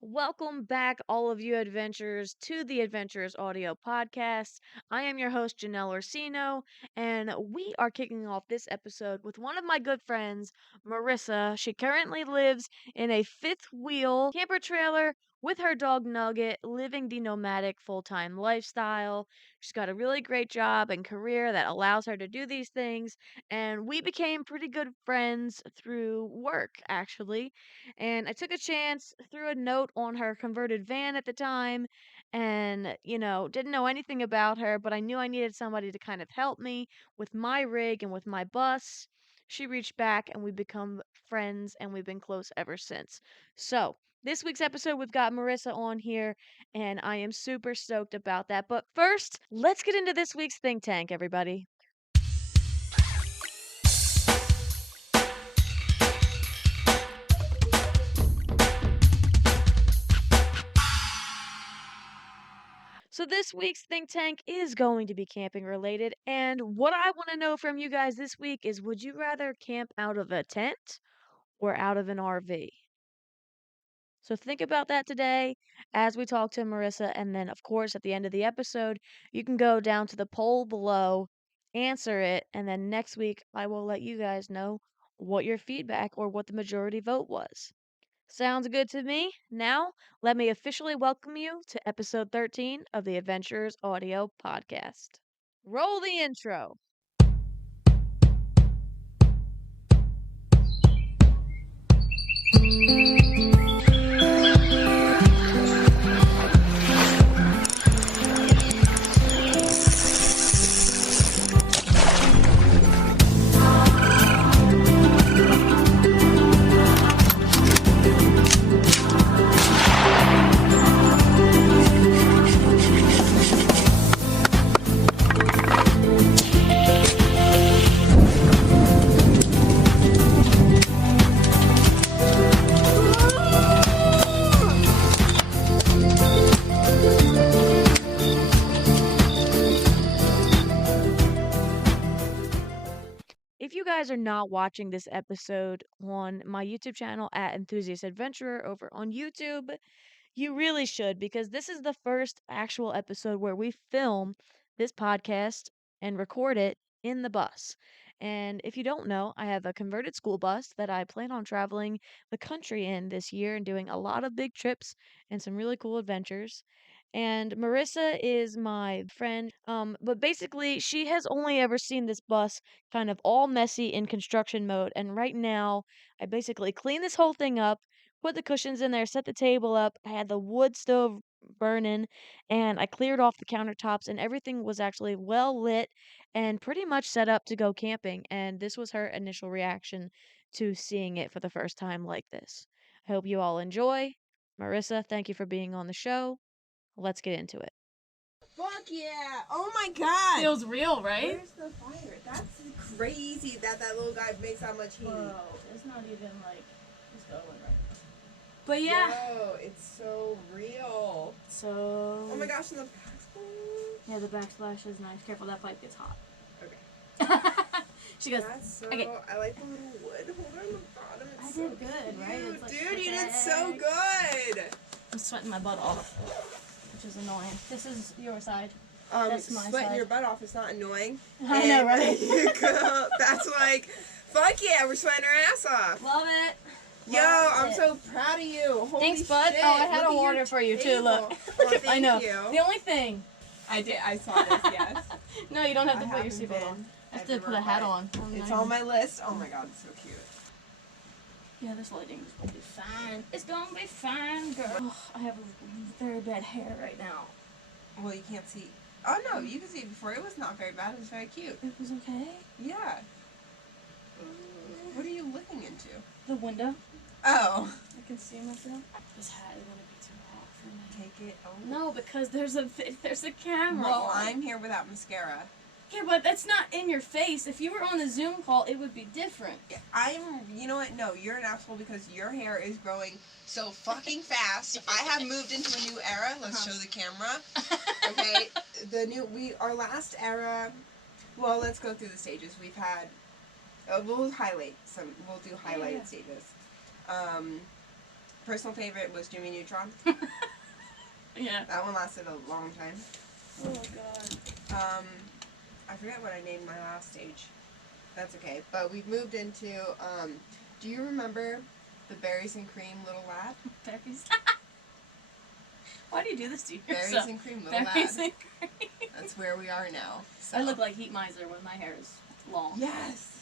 Welcome back, all of you adventurers, to the Adventurers Audio Podcast. I am your host, Janelle Orsino, and we are kicking off this episode with one of my good friends, Marissa. She currently lives in a fifth wheel camper trailer with her dog Nugget, living the nomadic full time lifestyle. She's got a really great job and career that allows her to do these things, and we became pretty good friends through work, actually. And I took a chance, threw a note on her converted van at the time, and, didn't know anything about her, but I knew I needed somebody to kind of help me with my rig and with my bus. She reached back and we become friends and we've been close ever since. So, this week's episode, we've got Marissa on here, and I am super stoked about that. But first, let's get into this week's think tank, everybody. So this week's think tank is going to be camping related, and what I want to know from you guys this week is, would you rather camp out of a tent or out of an RV? So think about that today as we talk to Marissa, and then of course at the end of the episode, you can go down to the poll below, answer it, and then next week I will let you guys know what your feedback or what the majority vote was. Sounds good to me. Now, let me officially welcome you to episode 13 of the Adventurers Audio Podcast. Roll the intro. If you guys are not watching this episode on my YouTube channel at Enthusiast Adventurer over on YouTube, you really should, because this is the first actual episode where we film this podcast and record it in the bus. And if you don't know, I have a converted school bus that I plan on traveling the country in this year and doing a lot of big trips and some really cool adventures. And Marissa is my friend. But basically, she has only ever seen this bus kind of all messy in construction mode. And right now, I basically clean this whole thing up, put the cushions in there, set the table up. I had the wood stove burning, and I cleared off the countertops, and everything was actually well lit and pretty much set up to go camping. And this was her initial reaction to seeing it for the first time like this. I hope you all enjoy. Marissa, thank you for being on the show. Let's get into it. Fuck yeah! Oh my god! Feels real, right? Where's the fire? That's crazy that little guy makes that much heat. Whoa, it's not even like it's going right now. But yeah. Yo, it's so real. So. Oh my gosh, and the backsplash. Yeah, the backsplash is nice. Careful, that pipe gets hot. Okay. She goes. That's so. Okay. I like the little wood holder on the bottom. It's I so did good, cute. right? It's like Dude, you did so good. I'm sweating my butt off, which is annoying. This is your side. That's my Sweating side. your butt off is not annoying. I know, right? That's like, fuck yeah, we're sweating our ass off. Love it. Yo, I'm so proud of you. Holy Thanks, bud. shit. Oh, I had Look a at water your for you too. table. Look. Oh, thank I know. you. The only thing. I did. I saw this. Yes. No, you don't have to I put your haven't seatbelt been on. I have to put a everywhere, hat but on. It's on my list. Oh my god, it's so cute. Yeah, this lighting is gonna be fine. It's gonna be fine, girl. Oh, I have very bad hair right now. Well, you can't see. Oh no, you can see it before. It was not very bad. It was very cute. It was okay. Yeah. What are you looking into? The window. Oh. I can see myself. This hat is gonna be too hot for me. Take it. Oh. No, because there's a camera. Well, on. I'm here without mascara. Yeah, but that's not in your face. If you were on the Zoom call, it would be different. You know what? No, you're an asshole because your hair is growing so fucking fast. I have moved into a new era. Let's show the camera. Okay, our last era. Well, let's go through the stages. We've had. We'll do highlight stages. personal favorite was Jimmy Neutron. Yeah. That one lasted a long time. Oh god. I forget what I named my last stage. That's okay. But we've moved into, do you remember the Berries and Cream Little Lad? Berries. Why do you do this to Berries yourself? and Cream Little Berries Lad. and cream. That's where we are now. So. I look like Heat Miser when my hair is long. Yes.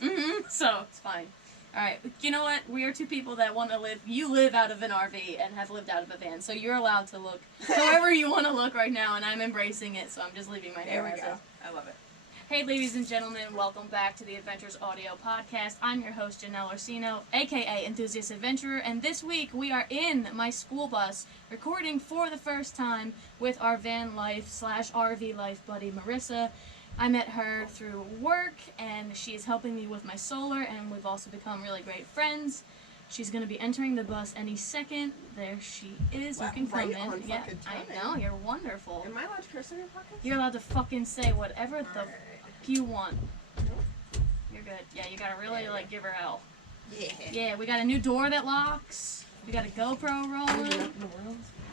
So it's fine. Alright, you know what? We are two people that want to live. You live out of an RV and have lived out of a van, so you're allowed to look however you want to look right now, and I'm embracing it, so I'm just leaving my hair There we as go. is. I love it. Hey, ladies and gentlemen, welcome back to the Adventures Audio Podcast. I'm your host, Janelle Orsino, aka Enthusiast Adventurer, and this week we are in my school bus recording for the first time with our van life / RV life buddy, Marissa. I met her through work, and she is helping me with my solar, and we've also become really great friends. She's going to be entering the bus any second. There she is. Wow, You can right come in. on Yeah, fucking I time. know. You're wonderful. Am I allowed to curse on your podcast? You're allowed to fucking say whatever the fuck you want. You're good. Yeah, you gotta really, like, give her hell. Yeah. Yeah, we got a new door that locks. We got a GoPro rolling.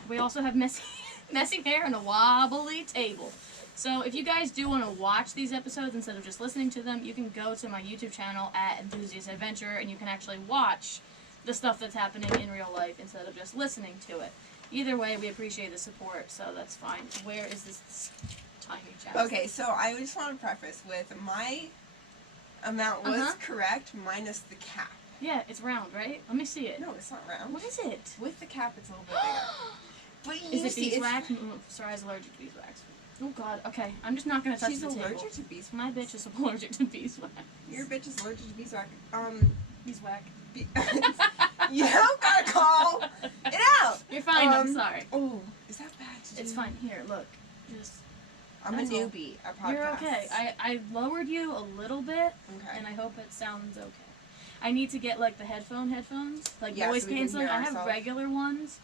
We also have messy hair and a wobbly table. So if you guys do want to watch these episodes instead of just listening to them, you can go to my YouTube channel at Enthusiast Adventurer, and you can actually watch the stuff that's happening in real life instead of just listening to it. Either way, we appreciate the support, so that's fine. Where is this tiny chest? Okay, so I just want to preface with my amount was correct minus the cap. Yeah, it's round, right? Let me see it. No, it's not round. What is it? With the cap, it's a little bit bigger. But Is you it see, beeswax? Sorry, allergic to beeswax. Oh god, okay. I'm just not gonna touch she's the table. allergic to beeswax. My bitch is allergic to beeswax. Your bitch is allergic to beeswax. Beeswax. You don't gotta call it out. You're fine, I'm sorry. Oh, is that bad to do? It's fine. Here, look. Just I'm a that's all. newbie at podcasts. You're okay. I lowered you a little bit, Okay. and I hope it sounds okay. I need to get like the headphones, like Yeah, noise so we can canceling. hear I have ourselves. regular ones,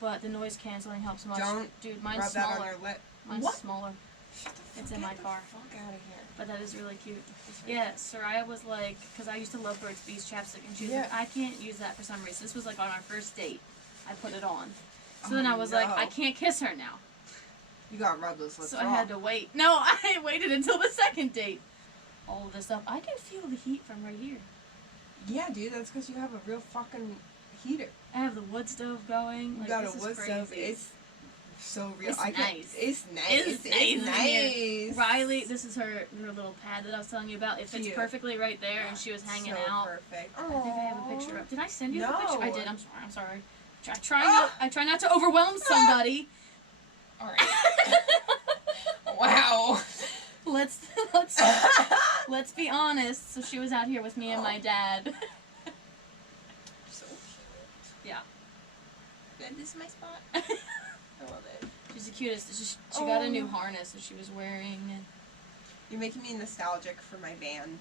but the noise canceling helps much. Don't Dude, mine's rub that on smaller. your lip. Mine's What? smaller. Shut the fuck It's in my car. Fuck out of here. But that is really cute. Yeah, Soraya was like, because I used to love Burt's Bees chapstick, and she was Yeah. like, I can't use that for some reason. This was like on our first date. I put it on. So then I was no. like, I can't kiss her now. You gotta rub those lips So I had to wait. No, I waited until the second date. All of this stuff. I can feel the heat from right here. Yeah, dude, that's because you have a real fucking heater. I have the wood stove going. You Like, got this a is wood crazy. stove. It's so real. It's I can't, nice. It's nice. It's nice in here. nice. Riley, this is her little pad that I was telling you about. It fits Cute. perfectly right there, and she was hanging so out. Perfect. I think I have a picture up. Did I send you the No. picture? I did. I'm sorry. I try not to overwhelm somebody. All right. Wow. Let's be honest. So she was out here with me and my dad. So cute. Yeah. Good. This is my spot. I love it. She's the cutest. She got a new harness that she was wearing. And You're making me nostalgic for my van.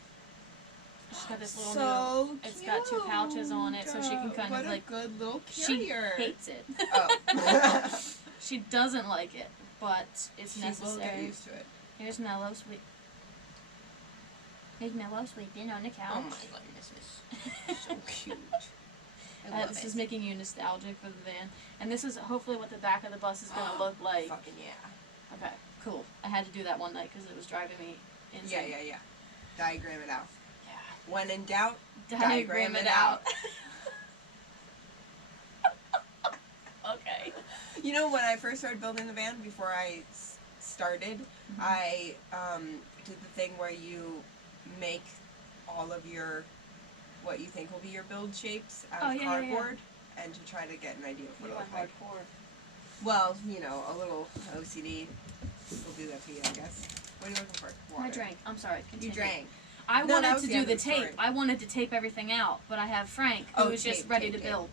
she's got this little So new. It's got 2 pouches on it, so she can kind what of a like. good little She carrier. hates it. Oh. She doesn't like it, but it's She will get necessary. used to it. Here's Mellow Sweet. Here's Mellow sleeping on the couch. Oh my goodness, so cute. I love This it. is making you nostalgic for the van. And this is hopefully what the back of the bus is going to look like. Fucking yeah. Okay, cool. I had to do that one night because it was driving me insane. Yeah. Diagram it out. Yeah. When in doubt, Diagram it out. Okay. You know, when I first started building the van, before I started, I did the thing where you make all of your, what you think will be your build shapes out of cardboard, and to try to get an idea of what it looks like. Hardcore. Well, you know, a little OCD will do that to you, I guess. What are you looking for? Water. I drank. I'm sorry. You Continue. drank. I No, that wanted was to the do end the of the tape. story. I wanted to tape everything out, but I have Frank, who Oh, was just tape, ready tape, to tape. build.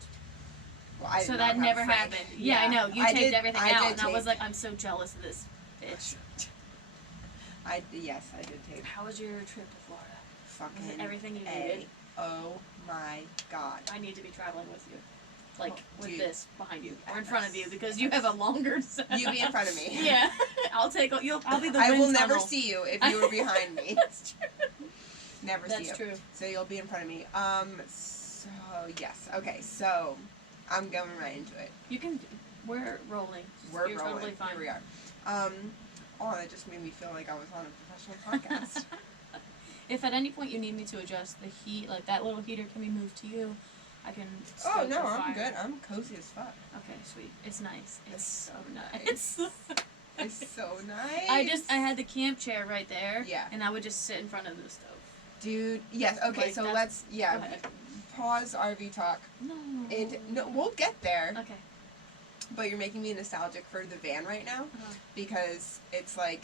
Well, I So did that not have never Frank. happened. Yeah, I know. You I taped did- everything I out, did and I was tape. like, I'm so jealous of this bitch. Yes, I did tape. How was your trip to Florida? Fucking Was it everything you A. needed? Oh my god. I need to be traveling with you. Like, Oh, with dude. this behind you. Or in front of you, because you have a longer... You be in front of me. Yeah. I'll be the I wind will never tunnel. see you if you were behind me. That's true. Never see you. That's true. So you'll be in front of me. So yes. Okay. So I'm going right into it. You can. We're rolling. We're You're rolling. totally fine. Here we are. Oh, that just made me feel like I was on a professional podcast. If at any point you need me to adjust the heat, like that little heater can be moved to you, I can. Oh stoke no, the I'm fire. good. I'm cozy as fuck. Okay, sweet. It's nice. It's so nice. nice. It's so nice. I had the camp chair right there. Yeah. And I would just sit in front of the stove. Dude, yes. Okay, Like, so that's- let's go ahead. pause RV talk. No. And no, we'll get there. Okay. But you're making me nostalgic for the van right now Uh-huh. because it's like,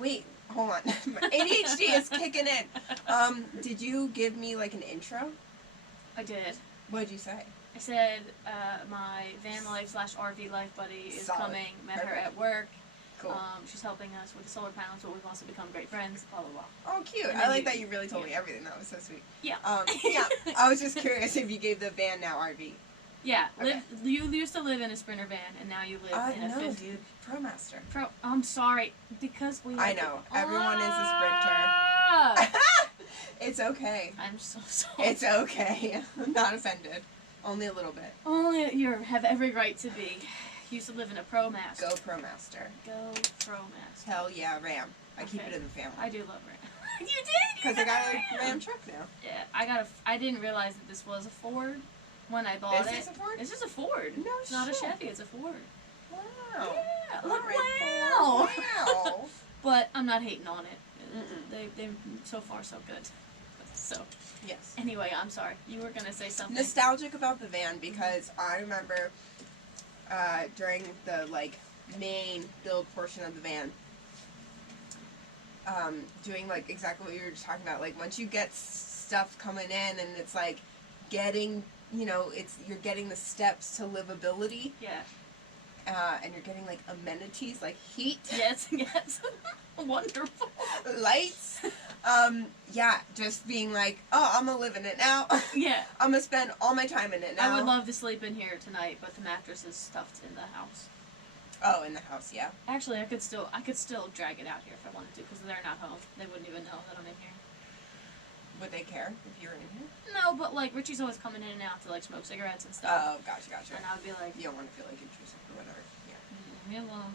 wait, hold on, my ADHD is kicking in. Did you give me like an intro? I did. What did you say? I said my van life / RV life buddy is Solid. coming. Met her Perfect. at work. Cool. She's helping us with the solar panels, but we've also become great friends. Blah blah blah. Oh, cute. And I then like you- that you really told me yeah. everything. That was so sweet. Yeah. Yeah. I was just curious if you gave the van now RV. Yeah. Okay. You used to live in a Sprinter van, and now you live in a No, 50. dude. ProMaster. I'm sorry because we. I had know. to- Everyone is a Ah! sprinter. It's okay. I'm so sorry. It's okay. I'm not offended. Only a little bit. Only you have every right to be. Used to live in a ProMaster. Go ProMaster. Go ProMaster. Hell yeah, Ram. I keep Okay. it in the family. I do love Ram. You did. Because I got a Ram truck now. Yeah, I didn't realize that this was a Ford when I bought This it. is a Ford? This is a Ford. No It's not a shit. Chevy. It's a Ford. Wow. Yeah. All Look, right, wow. Ford. Wow. But I'm not hating on it. Mm-mm. They so far so good. So Yes. anyway, I'm sorry. You were gonna say something. Nostalgic about the van because I remember during the like main build portion of the van doing like exactly what you were just talking about. Like once you get stuff coming in and it's like getting, you're getting the steps to livability Yeah. and you're getting like amenities like heat, Yes. Yes. Wonderful. lights. Yeah, just being like, oh, I'm gonna live in it now. Yeah. I'm gonna spend all my time in it now. I would love to sleep in here tonight, but the mattress is stuffed in the house. Oh, in the house, yeah. Actually, I could still drag it out here if I wanted to, because they're not home. They wouldn't even know that I'm in here. Would they care if you were in here? No, but like Richie's always coming in and out to like smoke cigarettes and stuff, Oh, gotcha. and I would be like, You don't want to feel like intrusive or whatever. Yeah. leave me alone.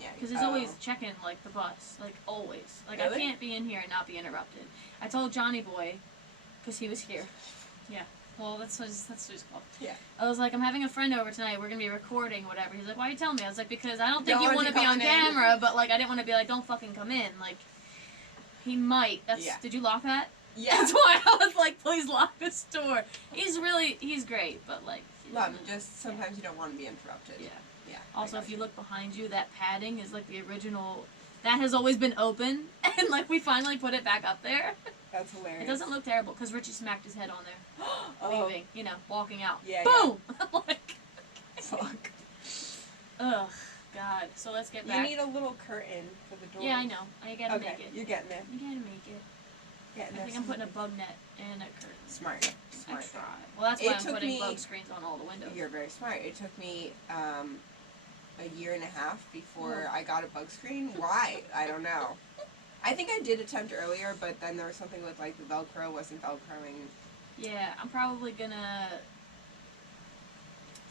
Yeah. Because he's always checking like the bus, like always. Like Really? I can't be in here and not be interrupted. I told Johnny Boy, because he was here. Yeah. Well, that's what it's called. Yeah. I was like, I'm having a friend over tonight. We're gonna be recording, whatever. He's like, why are you telling me? I was like, because I don't think Don't you want want you to be on coming in. camera, but like I didn't want to be like, don't fucking come in. Like, he might. Yeah. Did you lock that? Yeah. That's why I was like, please lock this door. He's great, but like. he Love, doesn't- just sometimes you don't want to be interrupted. Yeah. Yeah. Also, I if you gotcha. look behind you, that padding is like the original. That has always been open, and like we finally put it back up there. That's hilarious. It doesn't look terrible because Richie smacked his head on there, Oh. leaving. Walking out. Yeah, Boom. like. Fuck. Ugh, God. So let's get You back. need a little curtain for the door. Yeah, I know. I gotta Okay, make it. you're getting there. You gotta make it. Getting I there. think I'm putting a bug net and a curtain. Smart. I Smart. try. Well, that's why It I'm took putting me- bug screens on all the windows. You're very smart. It took me a year and a half before I got a bug screen. Why? I don't know. I think I did attempt earlier, but then there was something with like the Velcro wasn't Velcroing. Yeah, I'm probably gonna.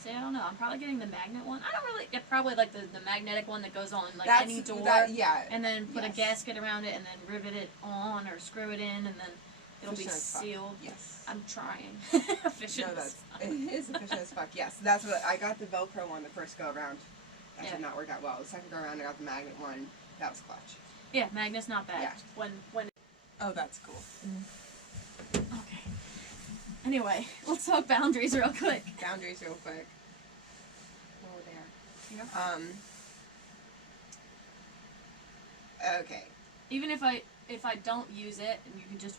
See, I don't know. I'm probably getting the magnet one. I don't really. Yeah, probably like the magnetic one that goes on like any door, yeah. and then put a Yes. gasket around it, and then rivet it on or screw it in, and then it'll be Efficient as fuck. sealed. Yes. I'm trying. Efficient. No, as that's fuck. it is efficient as fuck. Yes, that's what I got the Velcro one the first go around. That Yeah. did not work out well. The second go around, I got the magnet one. That was clutch. Yeah, magnet's not bad. Yeah. When. Oh, that's cool. Okay. Anyway, let's talk boundaries real quick. Boundaries, real quick. Oh, there. Okay. Even if I don't use it, and you can just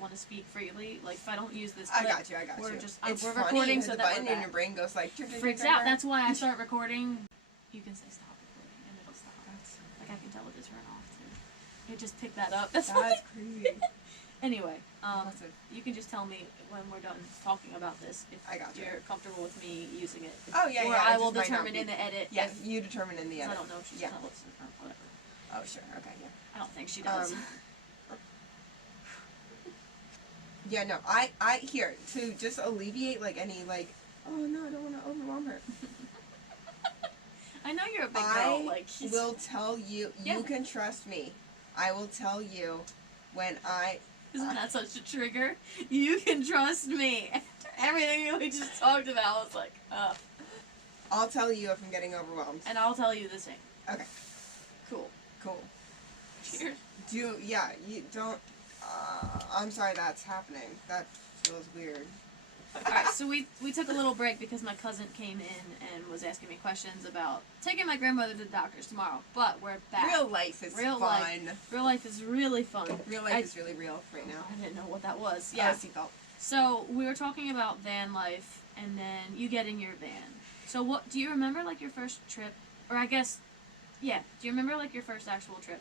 want to speak freely. Like if I don't use this I clip, got you. I got we're you. just It's we're funny, recording and so the that we're button in back. your brain goes like. Freaks out. That's why I start recording. You can say stop recording, and it'll stop. Like I can tell it to turn off too. It just picked that up. That's That's crazy. Anyway, Impressive. you can just tell me when we're done talking about this if I got you. you're comfortable with me using it. Oh yeah, or yeah. I it will just might not determine be- in the edit. Yes, if- you determine in the 'cause edit. I don't know if she's Yeah. gonna listen or whatever. Oh sure. Okay. Yeah. I don't think she does. Yeah, no, I here to just alleviate like any like Oh no, I don't want to overwhelm her. I know you're a big girl. I Like, will tell you. Yeah. You can trust me. I will tell you when I. Isn't that such a trigger? You can trust me. After everything we just talked about, I was like, I'll tell you if I'm getting overwhelmed. And I'll tell you the same. Okay. Cool. Cool. Cheers. You don't. I'm sorry that's happening. That feels weird. Alright, so we took a little break because my cousin came in and was asking me questions about taking my grandmother to the doctor's tomorrow. But we're back. Real life is Real fun. Real life is really fun. Real life is really real right now. I didn't know what that was. Yeah. Seatbelt. So we were talking about van life and then you getting your van. So what do you remember like your first trip? Or I guess, yeah. Do you remember like your first actual trip?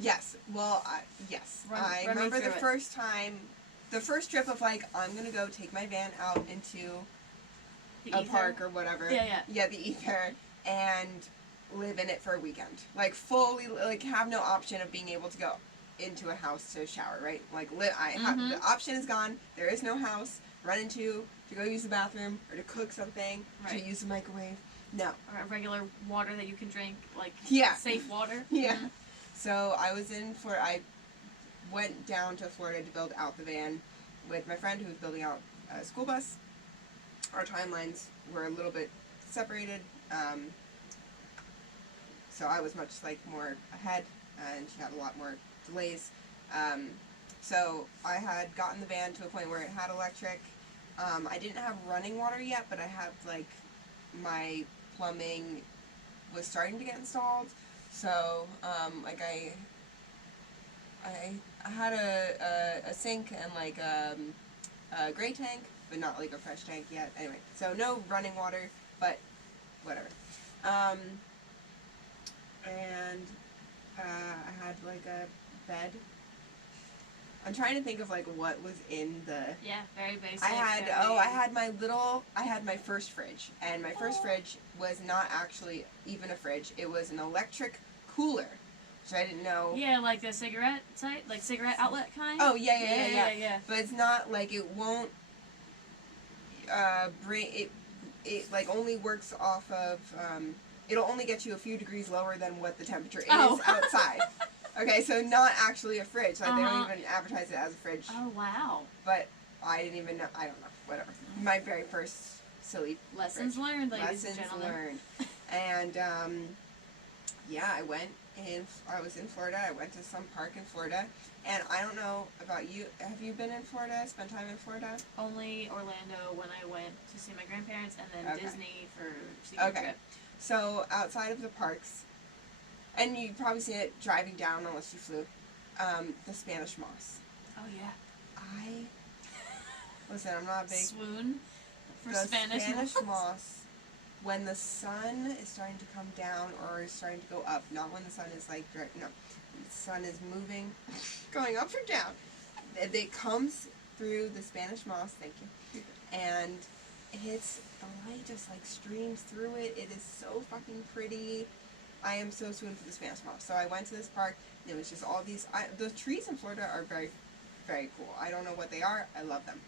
Yes. Well, yes. I run me remember the through it. first time, the first trip of like, I'm going to go take my van out into The a ether? park or whatever. Yeah. Yeah, the ether. And live in it for a weekend. Like, fully, like, have no option of being able to go into a house to shower, right? Like, the option is gone. There is no house. Run into to go use the bathroom or to cook something, to Right. use the microwave. No. Or regular water that you can drink, like Yeah. safe water. Yeah. Mhm. So I went down to Florida to build out the van with my friend who was building out a school bus. Our timelines were a little bit separated, so I was much like more ahead, and she had a lot more delays. So I had gotten the van to a point where it had electric. I didn't have running water yet, but I had like my plumbing was starting to get installed. So like I had a sink and like a gray tank, but not like a fresh tank yet. Anyway, so no running water, but whatever. And I had like a bed. I'm trying to think of like what was in the. Yeah, very basic. I had my first fridge, and my first fridge was not actually even a fridge. It was an electric cooler, which I didn't know. Yeah, like the cigarette type, like cigarette outlet kind. Oh yeah. Yeah. But it's not like it won't bring it. It like only works off of. It'll only get you a few degrees lower than what the temperature is outside. Okay, so not actually a fridge. Like they don't even advertise it as a fridge. Oh wow. But I didn't even know. I don't know. Whatever. My very first silly Lessons fridge. learned, ladies Lessons and gentlemen. learned. And yeah, I was in Florida. I went to some park in Florida, and I don't know about you. Have you been in Florida? Spent time in Florida? Only Orlando when I went to see my grandparents, and then Okay. Disney for secret trip. So outside of the parks, and you've probably seen it driving down unless you flew, the Spanish moss. Oh yeah. Listen, I'm not a big. Swoon for The Spanish moss, when the sun is starting to come down or is starting to go up, not when the sun is like, no, the sun is moving, going up or down. It comes through the Spanish moss, thank you, and the light just like streams through it. It is so fucking pretty. I am so swooned for the Spanish moss. So I went to this park, and it was just all these, the trees in Florida are very, very cool. I don't know what they are. I love them.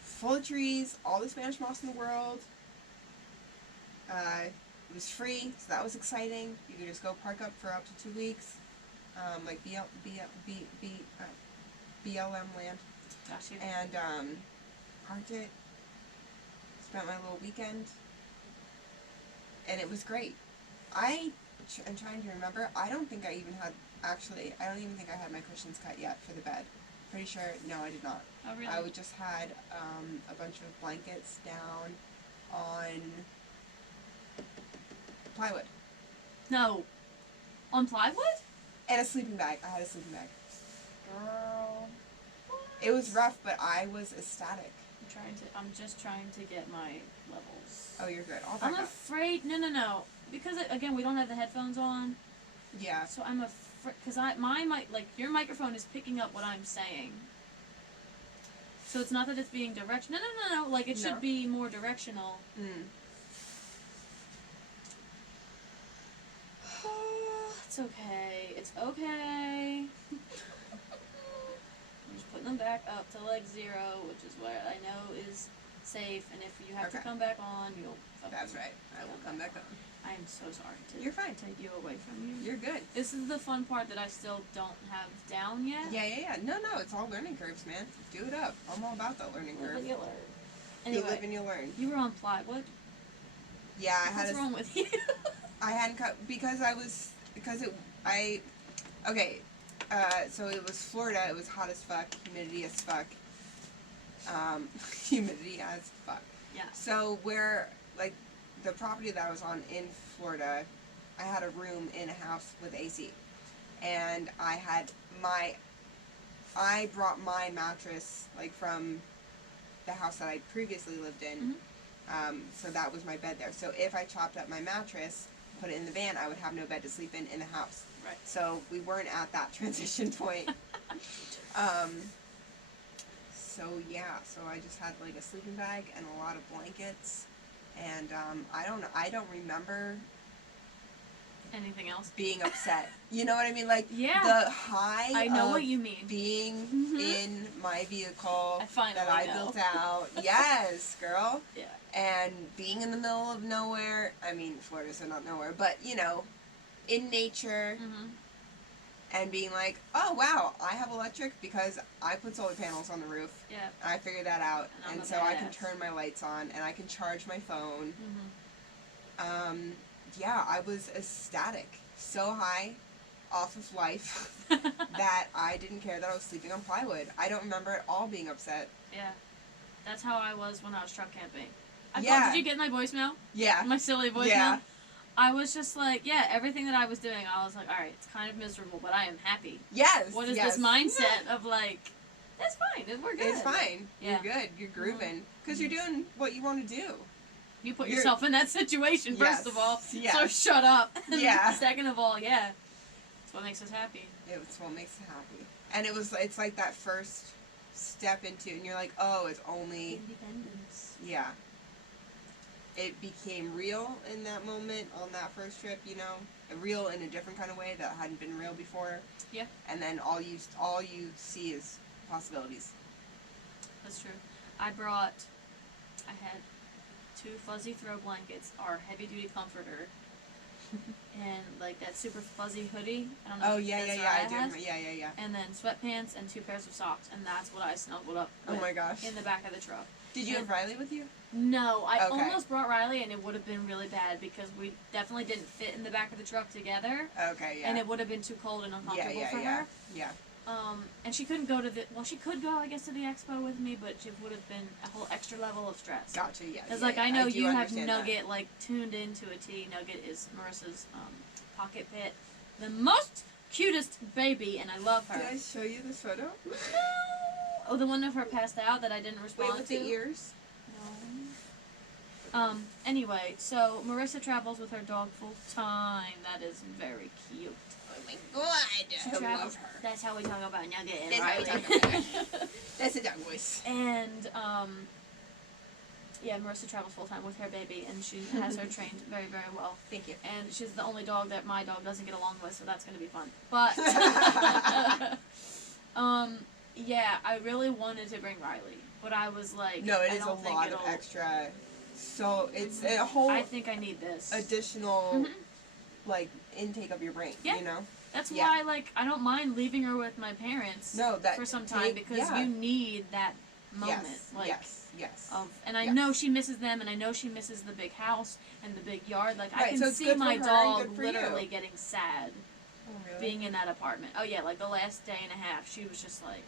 Full of trees, all the Spanish moss in the world. It was free, so that was exciting. You could just go park up for up to 2 weeks, like BLM land, Got you. and parked it. Spent my little weekend, and it was great. I'm trying to remember. I don't even think I had my cushions cut yet for the bed. Pretty sure, no, I did not. Oh really? I just had a bunch of blankets down on plywood. No. On plywood? And a sleeping bag. I had a sleeping bag. Girl. It was rough, but I was ecstatic. I'm just trying to get my levels. Oh, you're good. I'll I'm back up. afraid. No. Because again, we don't have the headphones on, Yeah. so I'm afraid. Because my mic, like your microphone, is picking up what I'm saying. So it's not that it's being directional. No. Like it No. should be more directional. It's okay. It's okay. I'm just putting them back up to like 0, which is what I know is safe, and if you have to Okay. come back on, you'll. That's right. I will come back on. I am so sorry to You're fine. take you away from you. You're good. This is the fun part that I still don't have down yet. Yeah. No, it's all learning curves, man. Do it up. I'm all about that learning Live curve. and you learn. You Anyway, live and you learn. you were on plywood. Yeah, I had What's wrong with you? I hadn't cut because okay. So it was Florida. It was hot as fuck, humidity as fuck. Humidity as fuck. Yeah. So where like the property that I was on in Florida, I had a room in a house with AC, and I brought my mattress like from the house that I previously lived in. Mhm. So that was my bed there. So if I chopped up my mattress, put it in the van, I would have no bed to sleep in the house. Right. So we weren't at that transition point. So yeah, so I just had like a sleeping bag and a lot of blankets, and I don't remember Anything else? being upset. You know what I mean? Like Yeah. the high I know of what you mean. being Mhm. in my vehicle I finally that I know. built out. Yes, girl. Yeah. And being in the middle of nowhere. I mean, Florida's not nowhere, but you know, in nature, Mm-hmm. and being like, oh wow, I have electric because I put solar panels on the roof. Yeah. And I figured that out, And I'm and a so I can badass. turn my lights on and I can charge my phone. Mm-hmm. Yeah, I was ecstatic, so high off of life that I didn't care that I was sleeping on plywood. I don't remember at all being upset. Yeah. That's how I was when I was truck camping. Yeah. Did you get my voicemail? Yeah. My silly voicemail? Yeah. I was just like, yeah, everything that I was doing, I was like, alright, it's kind of miserable, but I am happy. Yes. What is yes. this mindset of like, that's fine, we're good. It's fine. Yeah. You're good. You're grooving. Because you're doing what you want to do. You put You're- yourself in that situation, Yes. first of all. Yes. So shut up. Yeah. Second of all, yeah. That's what makes us happy. It's what makes it happy. And it's like that first step into, and you're like, oh, it's only, Independence. yeah. It became real in that moment on that first trip, you know, real in a different kind of way that hadn't been real before. Yeah. And then all you see is possibilities. That's true. I had 2 fuzzy throw blankets, our heavy duty comforter, and like that super fuzzy hoodie. I don't know. Oh if yeah, that's yeah, what yeah. I I do. had. remember- Yeah. And then sweatpants and 2 pairs of socks, and that's what I snuggled up Oh with my gosh. in the back of the truck. Did you have Riley with you? No, I Okay. almost brought Riley, and it would have been really bad because we definitely didn't fit in the back of the truck together, Okay, yeah. and it would have been too cold and uncomfortable for her. Yeah. And she couldn't go to she could go, I guess, to the expo with me, but it would have been a whole extra level of stress. Gotcha, yeah. Because, yeah, like, yeah. I know do you have understand that. Nugget, like, tuned into a T. Nugget is Marissa's pocket pit. The most cutest baby, and I love her. Did I show you this photo? No! Oh, the one of her passed out that I didn't respond Wait, with to? the ears? No. Anyway, so Marissa travels with her dog full time. That is very cute. Oh my god. I love her. That's how we talk about Nugget and That's how we Riley. talk about her. That's a dog voice. And, yeah, Marissa travels full time with her baby, and she has her trained very, very well. Thank you. And she's the only dog that my dog doesn't get along with, so that's going to be fun. But, yeah, I really wanted to bring Riley, but I was like, No, it I is a don't think lot of it'll- extra. So it's a whole I think I need this. additional, Mhm. like, intake of your brain, Yeah. you know? That's Yeah. why, like, I don't mind leaving her with my parents No, that for some time take- because yeah. you need that moment. Yes, Like, yes. and I Yes. know she misses them, and I know she misses the big house and the big yard. Like, I Right, can so it's see good for my her and dog good for you. literally getting sad Oh, really? being in that apartment. Oh, yeah, like, the last day and a half, she was just, like,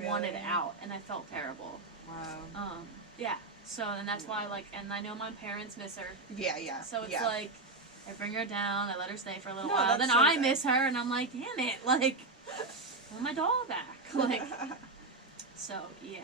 wanted Really? out, and I felt terrible. Wow. Yeah. So, and that's why, like, and I know my parents miss her. Yeah. So it's yeah. like, I bring her down, I let her stay for a little No, while, that's then so I good. miss her, and I'm like, damn it, like, I want my dog back. Like, so, yeah.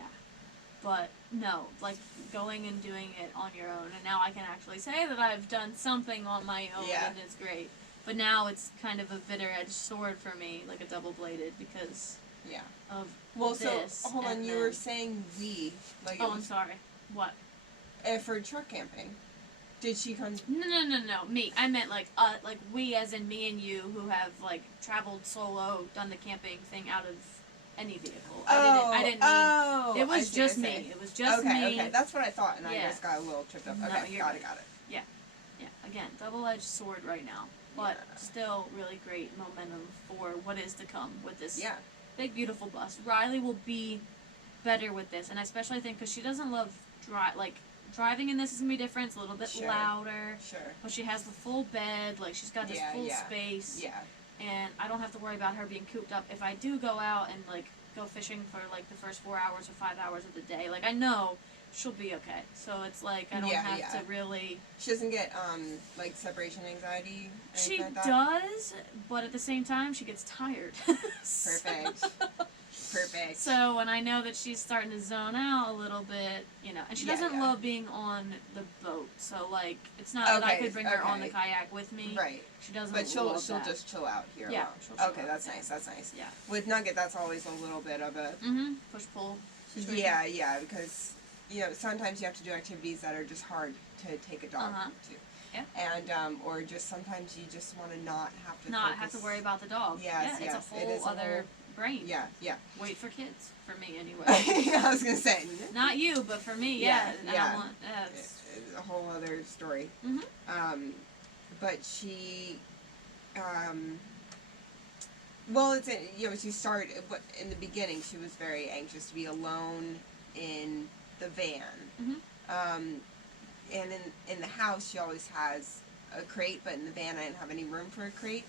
But, no, like, going and doing it on your own, and now I can actually say that I've done something on my own, Yeah. and it's great. But now it's kind of a bitter-edged sword for me, like a double-bladed, because Yeah. of Well, this. so, hold on, and you then- were saying we. Like, it Oh, I'm was, sorry. What? for truck camping. Did she come? No, me. I meant like we as in me and you who have like traveled solo, done the camping thing out of any vehicle. Oh, I didn't mean. oh, It I was see, just I see. me. It was just okay, me. Okay, that's what I thought, and I Yeah. just got a little tripped up. No, Okay, you're got good. it, got it. Yeah. Again, double-edged sword right now, but Yeah. still really great momentum for what is to come with this Yeah. big, beautiful bus. Riley will be better with this, and I especially think because she doesn't love driving in this is gonna be different. It's a little bit Sure. louder, Sure. but she has the full bed. Like she's got this full space. Yeah. And I don't have to worry about her being cooped up if I do go out and like go fishing for like the first 4 hours or 5 hours of the day. Like I know she'll be okay. So it's like I don't have to really. She doesn't get like separation anxiety. She like that? does, but at the same time she gets tired. Perfect. Perfect. So when I know that she's starting to zone out a little bit, you know, and she doesn't love being on the boat. So like it's not that I could bring her on the kayak with me. Right. She doesn't. But she'll that. just chill out here. Yeah. Okay, that's nice. That's nice. Yeah. With Nugget, that's always a little bit of a push pull situation. Yeah, because sometimes you have to do activities that are just hard to take a dog to. Yeah. And or just sometimes you just want to not have to have to worry about the dog. Yes, yeah, it's a whole other brain. Yeah. Wait for kids for me anyway. I was gonna say. Not you, but for me, yeah. Yeah. It's a whole other story. But she, well, it's she started in the beginning. She was very anxious to be alone in the van. And in the house, she always has a crate, but in the van, I didn't have any room for a crate.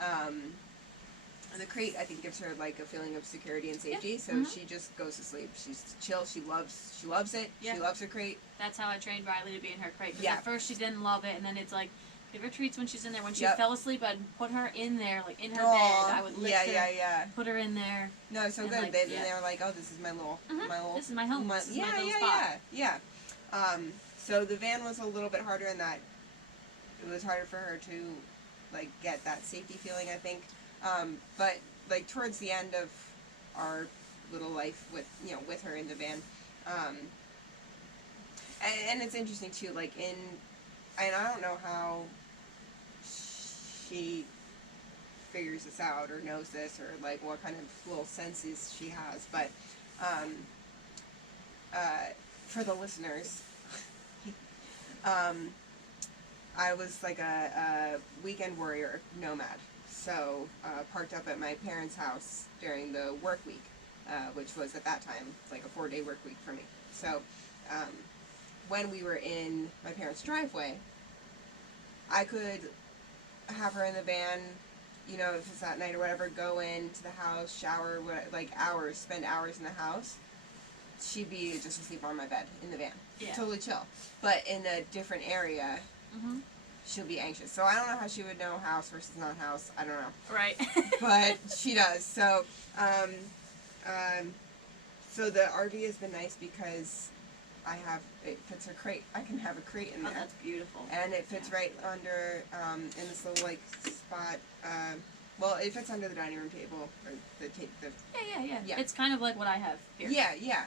And the crate, I think, gives her like a feeling of security and safety. So she just goes to sleep. She's chill. She loves it. Yeah. She loves her crate. That's how I trained Riley to be in her crate. Because Yeah. at first she didn't love it, and then it's like give her treats when she's in there. When she fell asleep, I'd put her in there, like in her bed. I would lift her, put her in there. No, so good. Like, they're like, oh, this is my little, This is my home. This is my little spot. Yeah. So the van was a little bit harder in that it was harder for her to like get that safety feeling, I think. But like towards the end of our little life with her in the van, and it's interesting too, like and I don't know how she figures this out or knows this or like what kind of little senses she has, but for the listeners, I was like a weekend warrior nomad. So parked up at my parents' house during the work week, which was at that time like a 4-day work week for me. So when we were in my parents' driveway, I could have her in the van, if it's that night or whatever, go into the house, shower, spend hours in the house. She'd be just asleep on my bed in the van. Yeah. Totally chill. But in a different area, she'll be anxious. So I don't know how she would know house versus not house. I don't know. Right. But she does. So, so the RV has been nice because it fits her crate. I can have a crate in there. Oh, that's beautiful. And it fits right under, in this little spot. Well, it fits under the dining room table or the Yeah. It's kind of like what I have here. Yeah.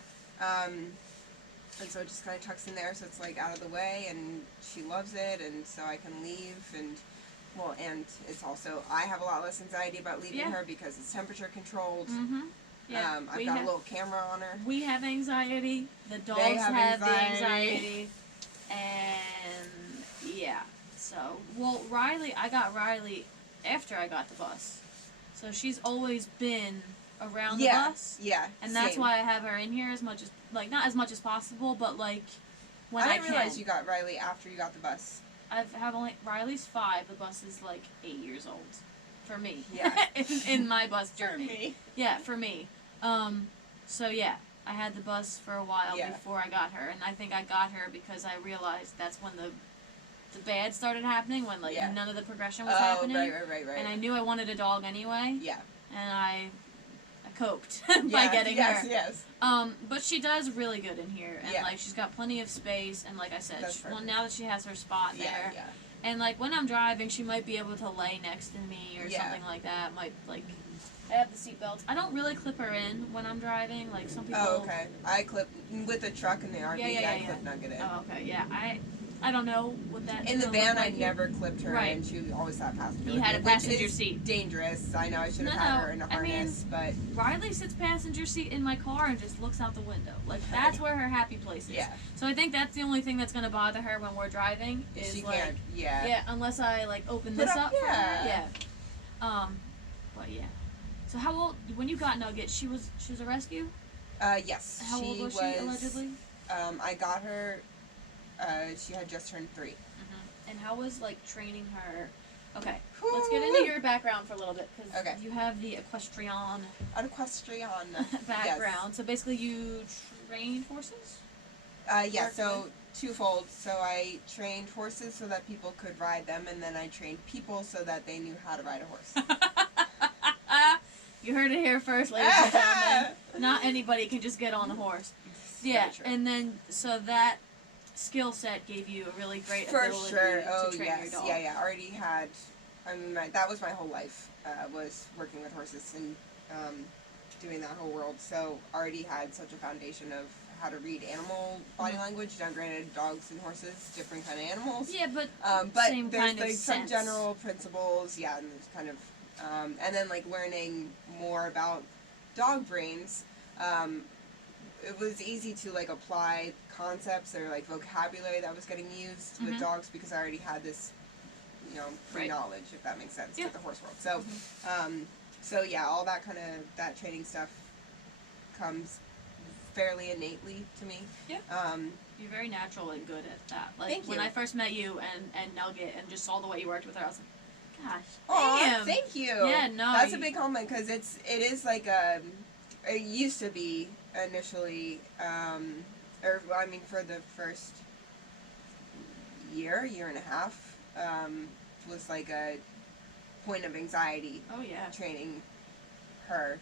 And so it just kind of tucks in there, so it's out of the way, and she loves it, and so I can leave, and it's also, I have a lot less anxiety about leaving her because it's temperature controlled. Yeah, I've got a little camera on her. We have anxiety. The dogs have the anxiety. And yeah. So, I got Riley after I got the bus. So she's always been around the bus. Yeah. And that's why I have her in here as much as, not as much as possible, but when I didn't realize you got Riley after you got the bus. Riley's 5, the bus is 8 years old. For me. Yeah. in my bus journey. For me. Yeah, for me. So yeah, I had the bus for a while before I got her, and I think I got her because I realized that's when the bad started happening, when none of the progression was happening. Right. And I knew I wanted a dog anyway. Yeah. And I coped by getting her. Yes. But she does really good in here, and she's got plenty of space, and like I said, now that she has her spot there. Yeah. And when I'm driving, she might be able to lay next to me or something like that. I have the seatbelts. I don't really clip her in when I'm driving. Some people. Oh, okay. I clip with the truck and the RV. I clip Nugget in. Oh, okay. Yeah. I don't know what that's In the gonna van, look I like. never clipped her, Right. and she always sat passenger. You with had me, a passenger which is seat. dangerous. I know I should have No, had no, her in a I mean, harness, but Riley sits passenger seat in my car and just looks out the window. Like, that's where her happy place is. yeah, So I think that's the only thing that's gonna bother her when we're driving is she like, can't. Yeah. yeah, unless I like open Put this up- up for her. yeah. Yeah. But yeah. So how old when you got Nugget? She was a rescue. Yes. How old was she allegedly? I got her. She had just turned 3. And how was like training her? Okay, let's get into your background for a little bit because Okay. you have the equestrian Equestrian. background. Yes. So basically, you trained horses. Yeah. Worked So twofold. So I trained horses so that people could ride them, and then I trained people so that they knew how to ride a horse. You heard it here first, ladies and gentlemen. Not anybody can just get on a horse. Yeah, and then so that skill set gave you a really great For ability sure. to Oh train yes. your dog. Yeah. I already had. I mean, that was my whole life. Was working with horses and doing that whole world. So already had such a foundation of how to read animal body language. Now, granted, dogs and horses, different kind of animals. Yeah, but there's same kind of like some sense. general principles. Yeah, and there's kind of, and then like learning more about dog brains. It was easy to like apply concepts or like vocabulary that was getting used with dogs because I already had this, pre-knowledge, if that makes sense, with the horse world. So, so yeah, all that kind of that training stuff comes fairly innately to me. Yeah. You're very natural and good at that. Like Thank when you. I first met you and Nugget and just saw the way you worked with her, I was like, gosh, Aw, damn. thank you. Yeah, no, That's a big compliment because it is like it used to be initially, or well, I mean for the first year and a half, was like a point of anxiety. Oh yeah. Training her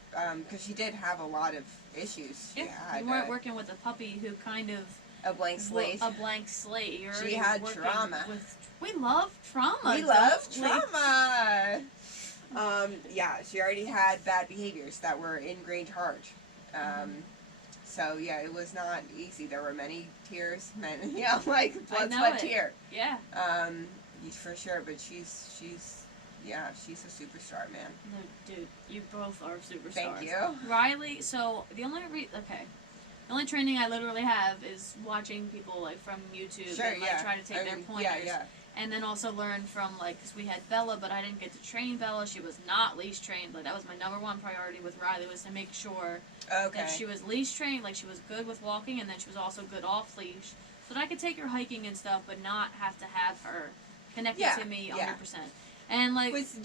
because she did have a lot of issues. She had you weren't working with a puppy who kind of a blank slate. A blank slate. You're She already had working trauma. We love trauma. We love don't we? trauma. Yeah, she already had bad behaviors that were ingrained hard. So yeah, it was not easy. There were many tears, like blood, sweat, tear. Yeah. For sure. But she's a superstar, man. No, dude, you both are superstars. Thank you. Riley. So the only training I literally have is watching people like from YouTube Sure, and like yeah. try to take their pointers. Yeah. And then also learn from like, because we had Bella, but I didn't get to train Bella. She was not leash trained. Like that was my number one priority with Riley, was to make sure that she was leash trained, like she was good with walking, and then she was also good off leash, so that I could take her hiking and stuff, but not have to have her connected to me 100%. And like, was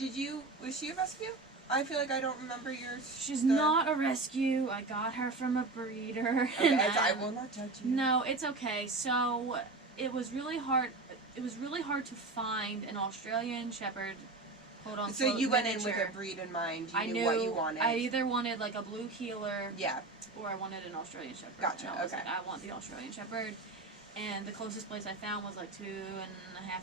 she a rescue? I feel like I don't remember yours. She's not a rescue. I got her from a breeder. Okay, I will not judge you. No, it's okay. So it was really hard. It was really hard to find an Australian Shepherd. Hold on. So you went in with a breed in mind. You knew what you wanted. I either wanted like a blue heeler. Yeah. Or I wanted an Australian Shepherd. Gotcha. And I was okay. like, I want the Australian Shepherd. And the closest place I found was like 2.5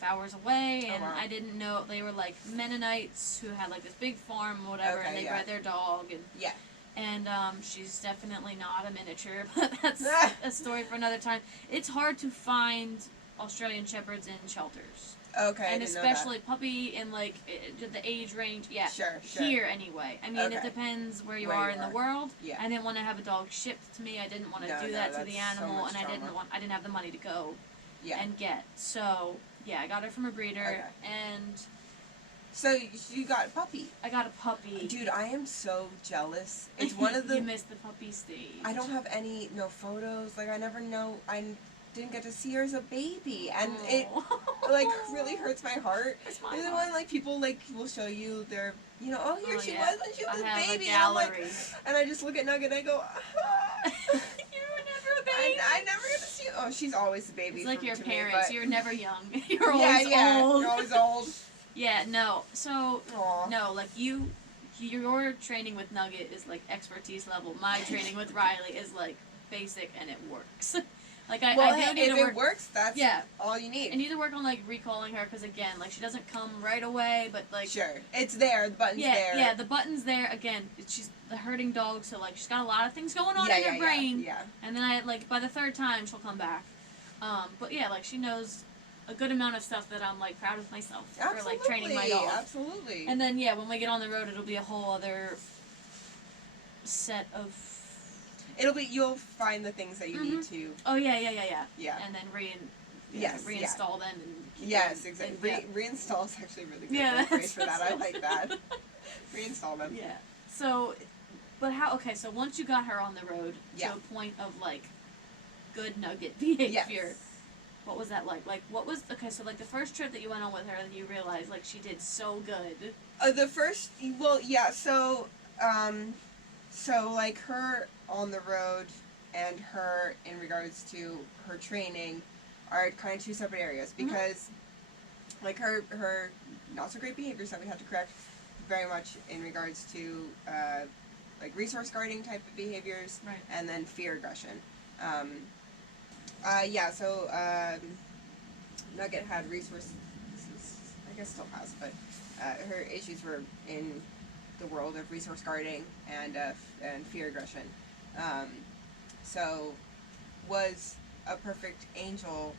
hours away, and I didn't know, they were like Mennonites who had like this big farm or whatever, and they bred their dog, and she's definitely not a miniature, but that's a story for another time. It's hard to find Australian Shepherds in shelters. Okay, and I didn't especially know puppy in like the age range. Yeah, Sure. Here anyway. I mean, Okay. it depends where you Where are you in are. the world. Yeah. I didn't want to have a dog shipped to me. I didn't want to No, do no, that to the that's so animal, much and trauma. I didn't have the money to go Yeah. and get. So yeah, I got her from a breeder, Okay. and So you got a puppy. I got a puppy. Dude, I am so jealous. It's one of the. You missed the puppy stage. I don't have no photos. Like I never know. I didn't get to see her as a baby, and it like really hurts my heart. It's my You're the heart. one, like people like will show you their, oh here Oh, she yeah. was when she was I a have baby, a and I'm like, gallery. and I just look at Nugget and I go, You were never a baby. I never get to see. Oh, she's always a baby. It's like your to parents. Me, but, You're never young. You're yeah, always yeah, old. You're always old. Yeah, no. So Aw. no, like your training with Nugget is like expertise level. My training with Riley is like basic, and it works. Like I Well, do hey, need if to work. it works, that's Yeah. all you need. I need to work on like recalling her, because again, like she doesn't come right away, but like Sure, it's there. The button's there. yeah, the button's there. Again, she's the herding dog, so like she's got a lot of things going on yeah, in her yeah, brain. Yeah. And then I like by the third time she'll come back. But yeah, like she knows a good amount of stuff that I'm like proud of myself Absolutely. for like training my dog. Absolutely. And then when we get on the road, it'll be a whole other set of. You'll find the things that you need to. Oh yeah. Yeah. And then reinstall them and. Yes, exactly. Reinstall is actually really good. Yeah, Phrase for that. I like that. Reinstall them. Yeah. So, but how? Okay, so once you got her on the road to a point of like good nugget behavior. Yes. What was that like? Like, what was so like the first trip that you went on with her, and you realized like she did so good. The first, so like her on the road and her in regards to her training are kind of two separate areas because like her not so great behaviors that we had to correct very much in regards to like resource guarding type of behaviors, right, and then fear aggression. Nugget had resources, I guess still has, but her issues were in the world of resource guarding and fear aggression. So was a perfect angel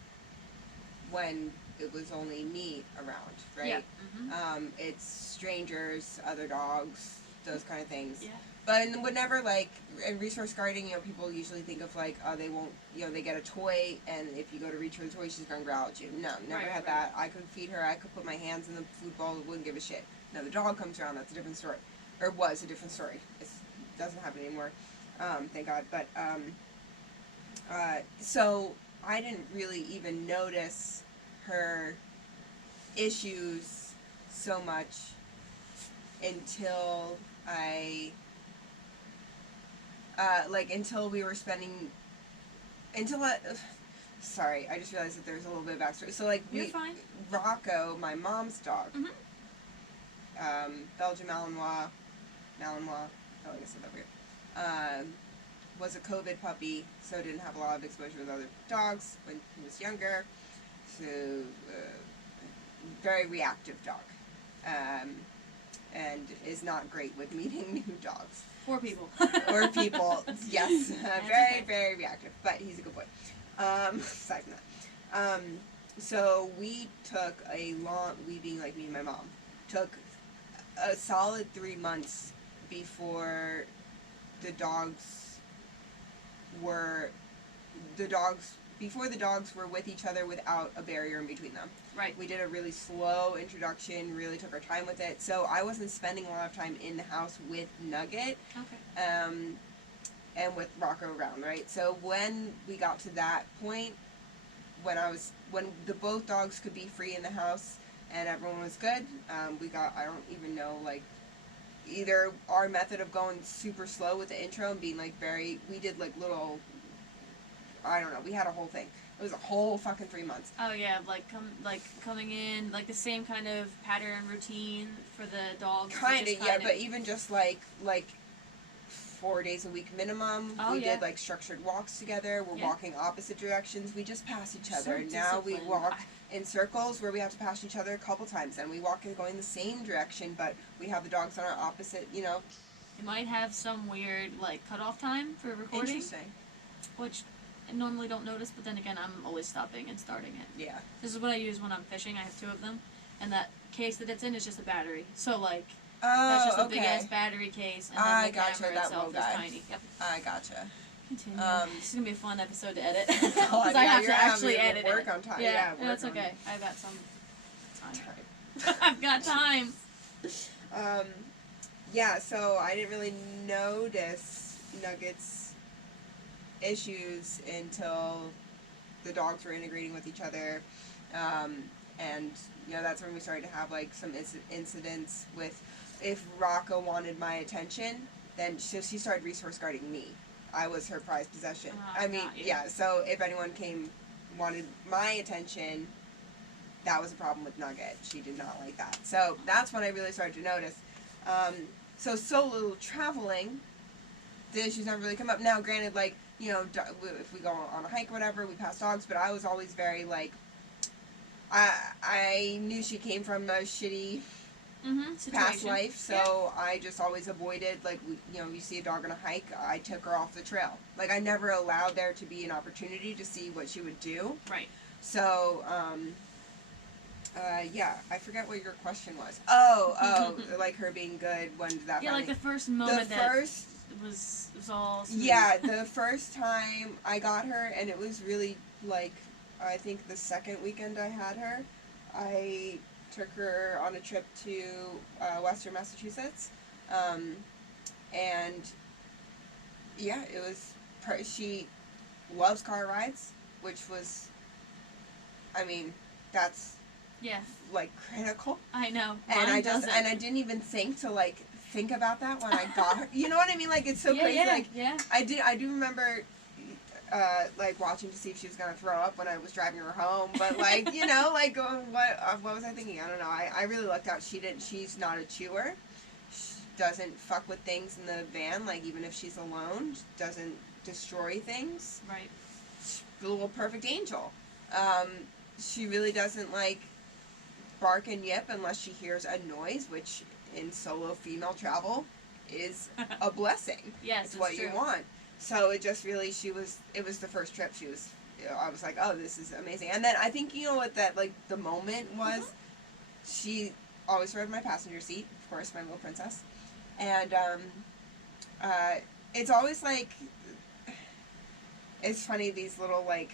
when it was only me around, right? Yeah. It's strangers, other dogs, those kind of things. Yeah. But whenever, like, in resource guarding, people usually think of, like, oh, they won't, they get a toy, and if you go to reach for the toy, she's going to growl at you. No, never had that. I could feed her, I could put my hands in the food bowl, wouldn't give a shit. Now, the dog comes around, that's a different story. Or was a different story. It doesn't happen anymore, thank God. But, so I didn't really even notice her issues so much until until we were spending, sorry, I just realized that there's a little bit of backstory. So, like, You're fine. Rocco, my mom's dog, Belgian Malinois, I feel like I said that weird, was a COVID puppy, so didn't have a lot of exposure with other dogs when he was younger, so, very reactive dog, and is not great with meeting new dogs. Or people. Or people, yes. Very, very reactive. But he's a good boy. Aside from that. So we took we being like me and my mom, took a solid 3 months before the dogs were with each other without a barrier in between them. Right. We did a really slow introduction, really took our time with it. So I wasn't spending a lot of time in the house with Nugget. Okay. And with Rocco around, right? So when we got to that point, when the both dogs could be free in the house and everyone was good, I don't even know, like, either our method of going super slow with the intro and being like we did like little, I don't know, we had a whole thing. It was a whole fucking 3 months. Oh yeah, coming in, like the same kind of pattern routine for the dogs. Kinda, yeah, but even just like 4 days a week minimum. We did like structured walks together. We're walking opposite directions. We just pass each other. So now we walk in circles where we have to pass each other a couple times, and we walk going the same direction, but we have the dogs on our opposite. You might have some weird like cutoff time for recording. Interesting. Which I normally don't notice, but then again, I'm always stopping and starting it. Yeah. This is what I use when I'm fishing. I have 2 of them, and that case that it's in is just a battery. So like. That's just a big ass battery case, and then the camera itself is tiny. Yep. I gotcha. Continue. This is gonna be a fun episode to edit Oh, because I have to actually edit it. Work on time. Yeah, that's okay. I've got some time. I've got time. Yeah. So I didn't really notice Nugget's issues until the dogs were integrating with each other, and that's when we started to have like some incidents with. If Rocco wanted my attention, then she started resource guarding me. I was her prized possession. So if anyone wanted my attention, that was a problem with Nugget. She did not like that. So that's when I really started to notice. So solo traveling, the issues never really come up. Now, granted, like, if we go on a hike or whatever, we pass dogs, but I was always very, like, I knew she came from a shitty past life, so I just always avoided, like, you see a dog on a hike, I took her off the trail. Like, I never allowed there to be an opportunity to see what she would do. Right. So, Yeah, I forget what your question was. Oh, like her being good. When did that? Yeah, like finally... the first moment The that first, was all smooth. yeah, the first time I got her, and it was really like, I think the second weekend I had her, I took her on a trip to Western Massachusetts, and yeah, it was. She loves car rides, which was, I mean, that's Yeah, like critical. I know. And Mine I just doesn't. and I didn't even think to like think about that when I got her. You know what I mean? Like it's so Yeah, crazy. yeah, Like yeah. I do remember like watching to see if she was gonna throw up when I was driving her home. But like like what was I thinking? I don't know. I really lucked out. She's not a chewer. She doesn't fuck with things in the van. Like even if she's alone, doesn't destroy things. Right. She's a little perfect angel. Um, she really doesn't like bark and yip unless she hears a noise, which in solo female travel is a blessing. Yes, It's what true. you want. So it just really, it was the first trip. I was like, oh, this is amazing. And then I think, what that, like, the moment was, she always rode my passenger seat, of course, my little princess. And, it's always like, it's funny, these little, like,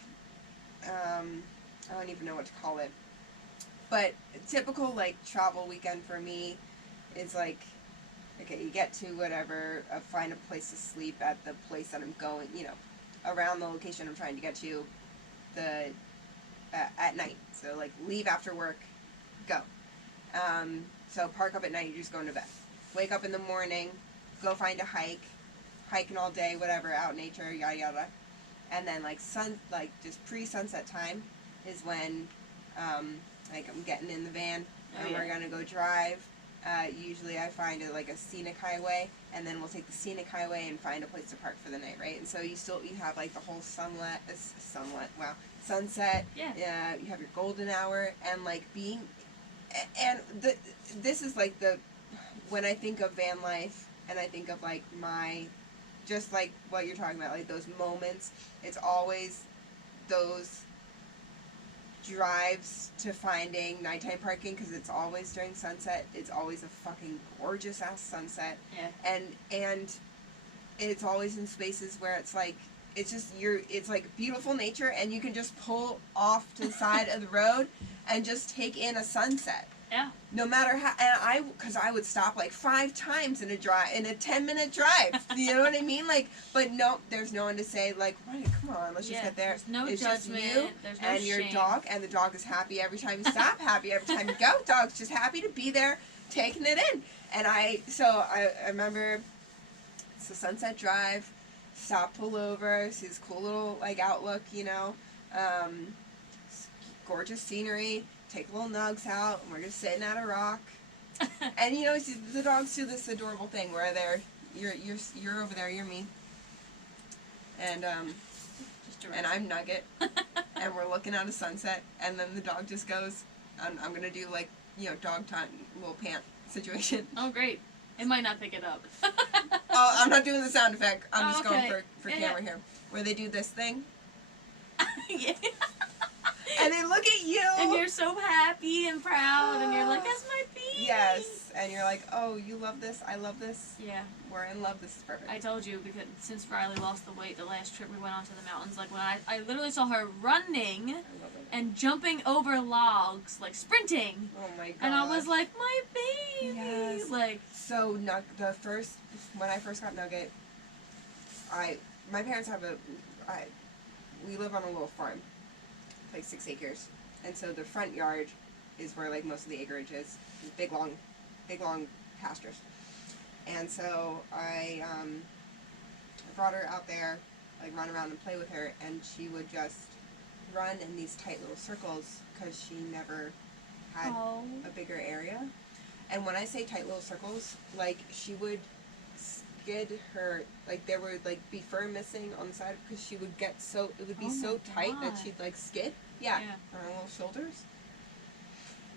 I don't even know what to call it. But typical like travel weekend for me is like, okay, you get to whatever, find a place to sleep at the place that I'm going, around the location I'm trying to get to, the at night. So like leave after work, go. So park up at night, you're just going to bed. Wake up in the morning, go find a hiking all day, whatever, out in nature, yada yada. And then like just pre-sunset time is when like I'm getting in the van and we're gonna go drive. Usually I find like a scenic highway, and then we'll take the scenic highway and find a place to park for the night, right? And so you have like the whole sunset. Yeah. You have your golden hour, and like this is like when I think of van life, and I think of like just like what you're talking about, like those moments. It's always those drives to finding nighttime parking, because it's always during sunset. It's always a fucking gorgeous ass sunset. Yeah. And it's always in spaces where it's like it's like beautiful nature, and you can just pull off to the side of the road and just take in a sunset. Yeah. No matter how, because I would stop like 5 times in a 10-minute drive. You know what I mean? Like, but no, there's no one to say like, right, come on, let's just get there. There's no it's judgment. Just you there's no and shame. your dog, and the dog is happy every time you stop, happy every time you go. Dog's just happy to be there, taking it in. And I remember it's the Sunset Drive. Stop, pull over, see this cool little like outlook, gorgeous scenery. Take little nugs out, and we're just sitting at a rock. And the dogs do this adorable thing where you're over there, you're me, and and I'm Nugget, and we're looking at a sunset, and then the dog just goes, I'm gonna do like dog time, little pant situation. Oh great, it might not pick it up. Oh, I'm not doing the sound effect. I'm just okay. going for camera here, where they do this thing. Yeah. And they look at you. And you're so happy and proud, and you're like, that's my baby. Yes. And you're like, oh, you love this, I love this. Yeah. We're in love, this is perfect. I told you, because since Riley lost the weight the last trip we went on to the mountains, like when I literally saw her running and jumping over logs, like sprinting. Oh my god. And I was like, my baby. Yes. Like, so when I first got Nugget, my parents we live on a little farm. Like 6 acres, and so the front yard is where like most of the acreage is, big long pastures. And so I brought her out there, like run around and play with her, and she would just run in these tight little circles because she never had a bigger area. And when I say tight little circles, like she would skid her, like there would like be fur missing on the side, because she would get it would be so tight that she'd like skid. Yeah, on her little shoulders.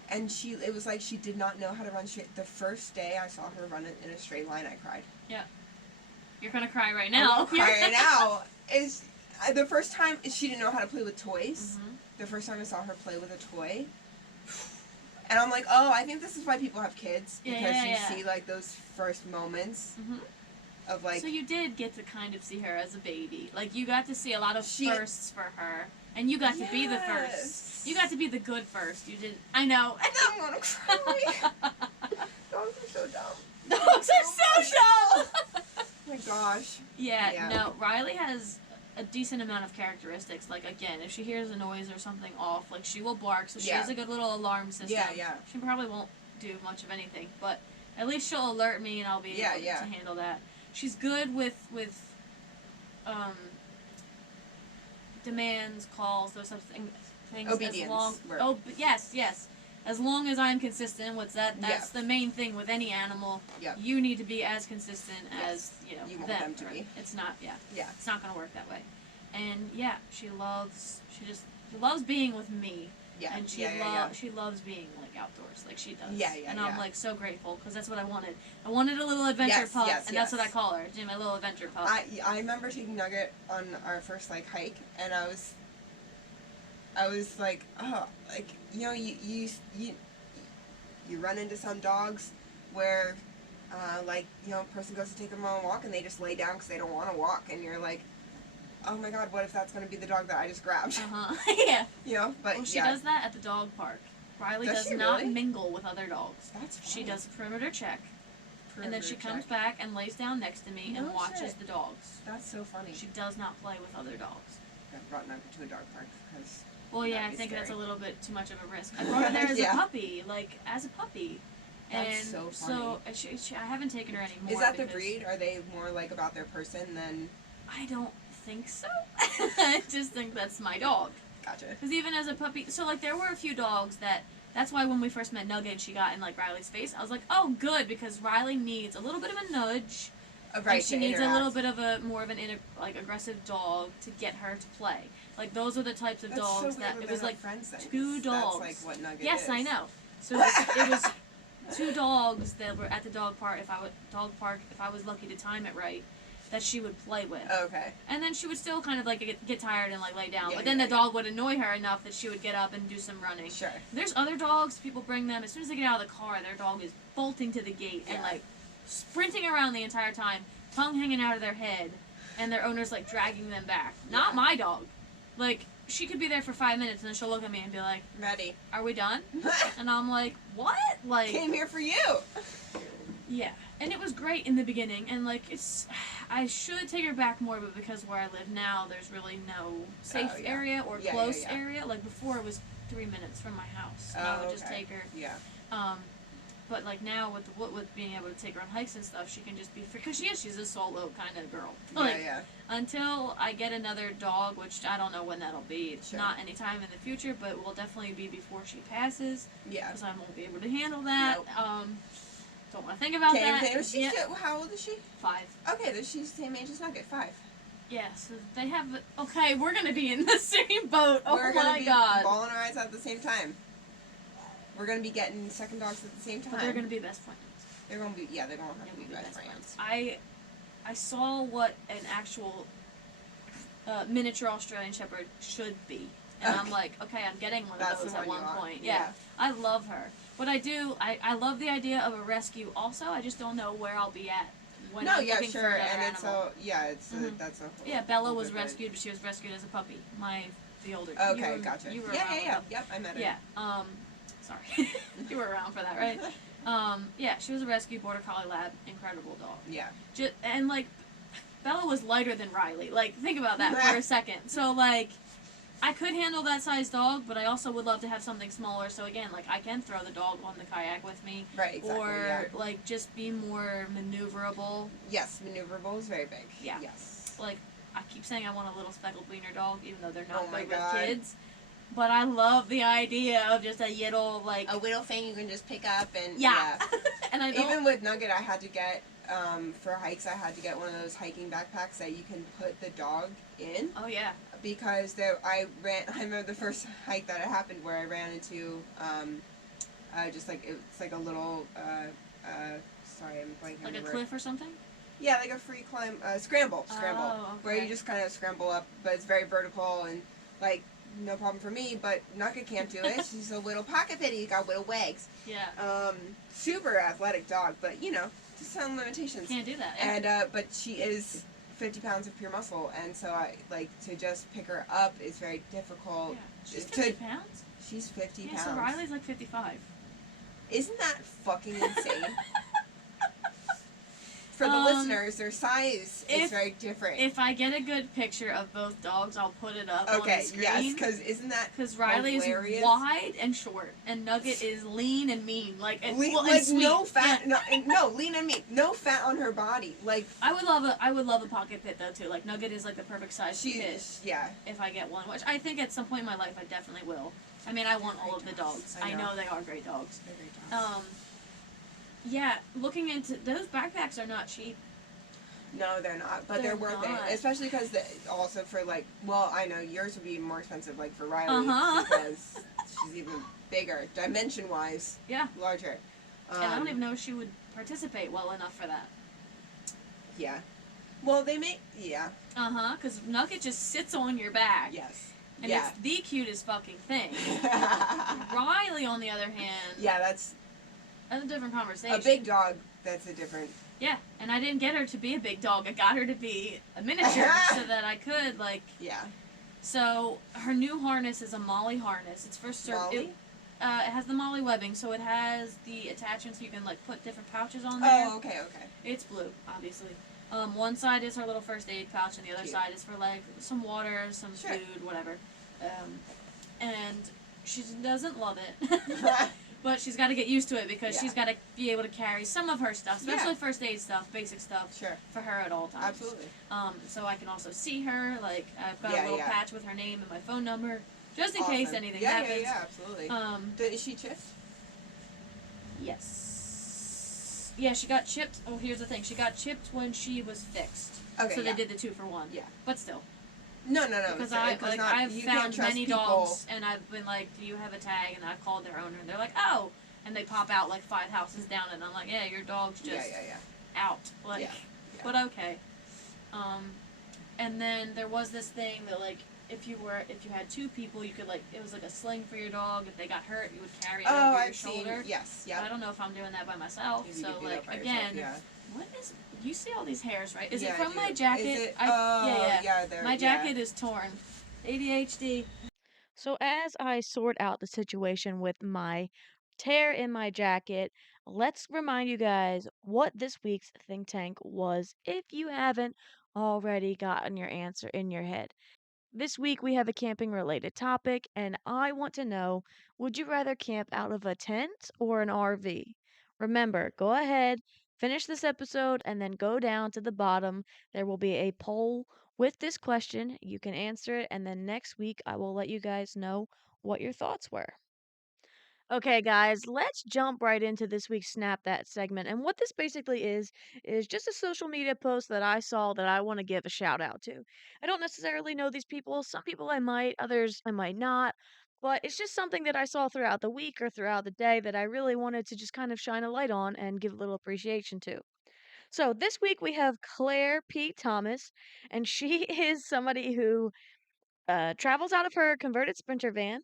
And it was like she did not know how to run straight. The first day I saw her run in a straight line, I cried. Yeah. You're gonna cry right now. I'm crying now. The first time she didn't know how to play with toys. Mm-hmm. The first time I saw her play with a toy, And I'm like, oh, I think this is why people have kids, Yeah, because yeah, you yeah. see like those first moments hmm of like. So you did get to kind of see her as a baby. Like, you got to see a lot of She- firsts for her. And you got to be the first. You got to be the good first. You did. I know. I want to cry. Dogs are so dumb. Dogs are so dumb! Oh my gosh. Yeah, Yeah. no, Riley has a decent amount of characteristics. Like, again, if she hears a noise or something off, like, she will bark, so she Yeah. has a good little alarm system. Yeah, yeah. She probably won't do much of anything, but at least she'll alert me and I'll be able Yeah. to handle that. She's good with demands, calls, those types of things. Obedience. As long, Work. oh, yes. As long as I'm consistent with that, that's Yeah. the main thing with any animal. Yep. You need to be as consistent as, You want them. them to be. It's not, Yeah. it's not going to work that way. And yeah, she loves being with me. Yeah. And she loves being like outdoors, like she does. Yeah, And I'm like so grateful because that's what I wanted. I wanted a little adventure Yes, pup, yes, and that's yes. what I call her, my little adventure pup. I remember taking Nugget on our first like hike, and I was like, oh, like, you know, you run into some dogs where like, you know, a person goes to take them on a walk and they just lay down because they don't want to walk, and you're like, oh my god, what if that's going to be the dog that I just grabbed? Yeah. You know, but Well, she does that at the dog park. Riley Does does she not really? mingle with other dogs. That's She funny. does a perimeter check, and then she comes Check. back and lays down next to me and No watches shit. the dogs. That's so funny. She does not play with other dogs. I brought Nugget to a dog park because. Well, yeah, I That'd be think that's a scary. little bit too much of a risk. I brought her there as Yeah. a puppy, as a puppy. That's And so so funny. I haven't taken her anymore. Is that the because breed? Are they more like about their person than? I don't think so. I just think that's my dog. Gotcha. Because even as a puppy, so like there were a few dogs that's why when we first met Nugget and she got in like Riley's face, I was like, oh good, because Riley needs a little bit of a nudge. Right. And she to needs a interact. little bit of a more of an aggressive dog to get her to play. Like those are the types of That's dogs so weird that when it they're was not like friends then, 'cause two dogs. That's like what Nugget yes, is. I know. So it was two dogs that were at the dog park. If I was lucky to time it right, that she would play with. Okay. And then she would still kind of like get tired and like lay down. Yeah, But then yeah, the dog would annoy her enough that she would get up and do some running. Sure. There's other dogs, people bring them, as soon as they get out of the car, their dog is bolting to the gate and Yeah. like sprinting around the entire time, tongue hanging out of their head, and their owner's like dragging them back. Not Yeah. my dog. Like, she could be there for 5 minutes and then she'll look at me and be like, Ready. are we done? And I'm like, what? Like, Came here for you. yeah. And it was great in the beginning, and like I should take her back more, but because where I live now, there's really no safe yeah. area or Yeah, close yeah. area. Like before, it was 3 minutes from my house, and I would just okay. take her. Yeah. But like now with being able to take her on hikes and stuff, she can just be free, because she's a solo kind of girl. Like, yeah. until I get another dog, which I don't know when that'll be. It's Sure. not anytime in the future, but it will definitely be before she passes, Yeah. because I won't be able to handle that. Nope. Don't want to think about Can't that. even think. Yeah, How old is she? 5. Okay, she's the same age as Nugget. 5. Yeah, so they have. Okay, we're gonna be in the same boat. Oh We're gonna my be god. bawling our eyes out at the same time. We're gonna be getting second dogs at the same time. But they're gonna be best friends. They're gonna be. Yeah, they're gonna have They're to be gonna be best best friends. friends. I saw what an actual miniature Australian Shepherd should be, and I'm Okay. like, okay, I'm getting one That's of those the at one one you want. point. Yeah. Yeah, I love her. What I do, I love the idea of a rescue. Also, I just don't know where I'll be at when No, I'm yeah, looking sure, for another and it's animal. it's Mhm. that's a whole, Yeah, Bella whole was good rescued, but she was rescued as a puppy. The older. Okay, you were, gotcha. You were Yeah, around yeah, for yeah. that. Yep, I met her. Yeah. Sorry. You were around for that, right? Yeah, she was a rescue border collie lab, incredible dog. Yeah. And like, Bella was lighter than Riley. Like, think about that for a second. So like, I could handle that size dog, but I also would love to have something smaller. So again, like, I can throw the dog on the kayak with me, Right. Exactly. or yeah. like just be more maneuverable. Yes, maneuverable is very big. Yeah. Yes. Like, I keep saying I want a little speckled wiener dog, even though they're not Oh my good God. with kids. But I love the idea of just a little like. A little thing you can just pick up and Yeah. And I don't. Even with Nugget, I had to get for hikes. I had to get one of those hiking backpacks that you can put the dog in, Oh yeah. because I remember the first hike that it happened where I ran into just like it's like a little sorry, I'm blanking on Like the a word. cliff or something. Yeah, like a free climb, scramble, Oh, where okay. you just kind of scramble up, but it's very vertical, and like no problem for me, but Nugget can't do it. She's a little pocket pitty, got little legs. Yeah. Super athletic dog, but just some limitations. Can't do that. Yeah. And but she is 50 pounds of pure muscle, and so I like to just pick her up is very difficult. Yeah. She's 50 pounds? She's 50 yeah, pounds. So Riley's like 55. Isn't that fucking insane? For the listeners, their size is very different. If I get a good picture of both dogs, I'll put it up on the screen. Yes, because isn't that Because Riley hilarious? is wide and short, and Nugget is lean and mean, and sweet. No fat, Yeah. no lean and mean, no fat on her body. Like I would love a pocket pit though too. Like Nugget is like the perfect size pit. Yeah. If I get one, which I think at some point in my life I definitely will. I mean, I want all of the dogs. I know they are great dogs. They're great dogs. Yeah, looking into those backpacks are not cheap. No, they're not, but they're worth it, especially because also for I know yours would be more expensive, like for Riley, because she's even bigger, dimension-wise. Yeah. Larger. And I don't even know if she would participate well enough for that. Yeah. Well, they make Because Nugget just sits on your back. Yes. And it's the cutest fucking thing. Riley, on the other hand. Yeah, that's a different conversation. A big dog. That's a different. Yeah, and I didn't get her to be a big dog. I got her to be a miniature so that I could, Yeah. So, her new harness is a Molly harness. It's for Molly? It has the Molly webbing, so it has the attachments you can, put different pouches on there. Oh, okay. It's blue, obviously. One side is her little first aid pouch, and the other side is for, some water, some food, whatever. And she doesn't love it. But she's got to get used to it because she's got to be able to carry some of her stuff, especially first aid stuff, basic stuff, for her at all times. Absolutely. So I can also see her. I've got a little patch with her name and my phone number, just in case anything happens. Yeah, absolutely. Is she chipped? Yes. Yeah, she got chipped. Oh, here's the thing. She got chipped when she was fixed. Okay. So they did the 2-for-1. Yeah. But still. No. Because I've found many dogs, and I've been like, do you have a tag? And I've called their owner, and they're like, oh. And they pop out 5 houses down, and I'm like, yeah, your dog's just out. But okay. And then there was this thing that, if you had 2 people, you could, it was a sling for your dog. If they got hurt, you would carry it over your shoulder. Yes, yeah. I don't know if I'm doing that by myself. So, again, what is... You see all these hairs, right? Is it from my jacket? Is it? Yeah. My jacket is torn. ADHD. So as I sort out the situation with my tear in my jacket, let's remind you guys what this week's think tank was if you haven't already gotten your answer in your head. This week we have a camping related topic, and I want to know, would you rather camp out of a tent or an RV? Remember, go ahead, finish this episode, and then go down to the bottom. There will be a poll with this question. You can answer it, and then next week I will let you guys know what your thoughts were. Okay, guys, let's jump right into this week's Snap That segment. And what this basically is just a social media post that I saw that I want to give a shout out to. I don't necessarily know these people. Some people I might, others I might not. But it's just something that I saw throughout the week or throughout the day that I really wanted to just kind of shine a light on and give a little appreciation to. So this week we have Claire P. Thomas, and she is somebody who travels out of her converted Sprinter van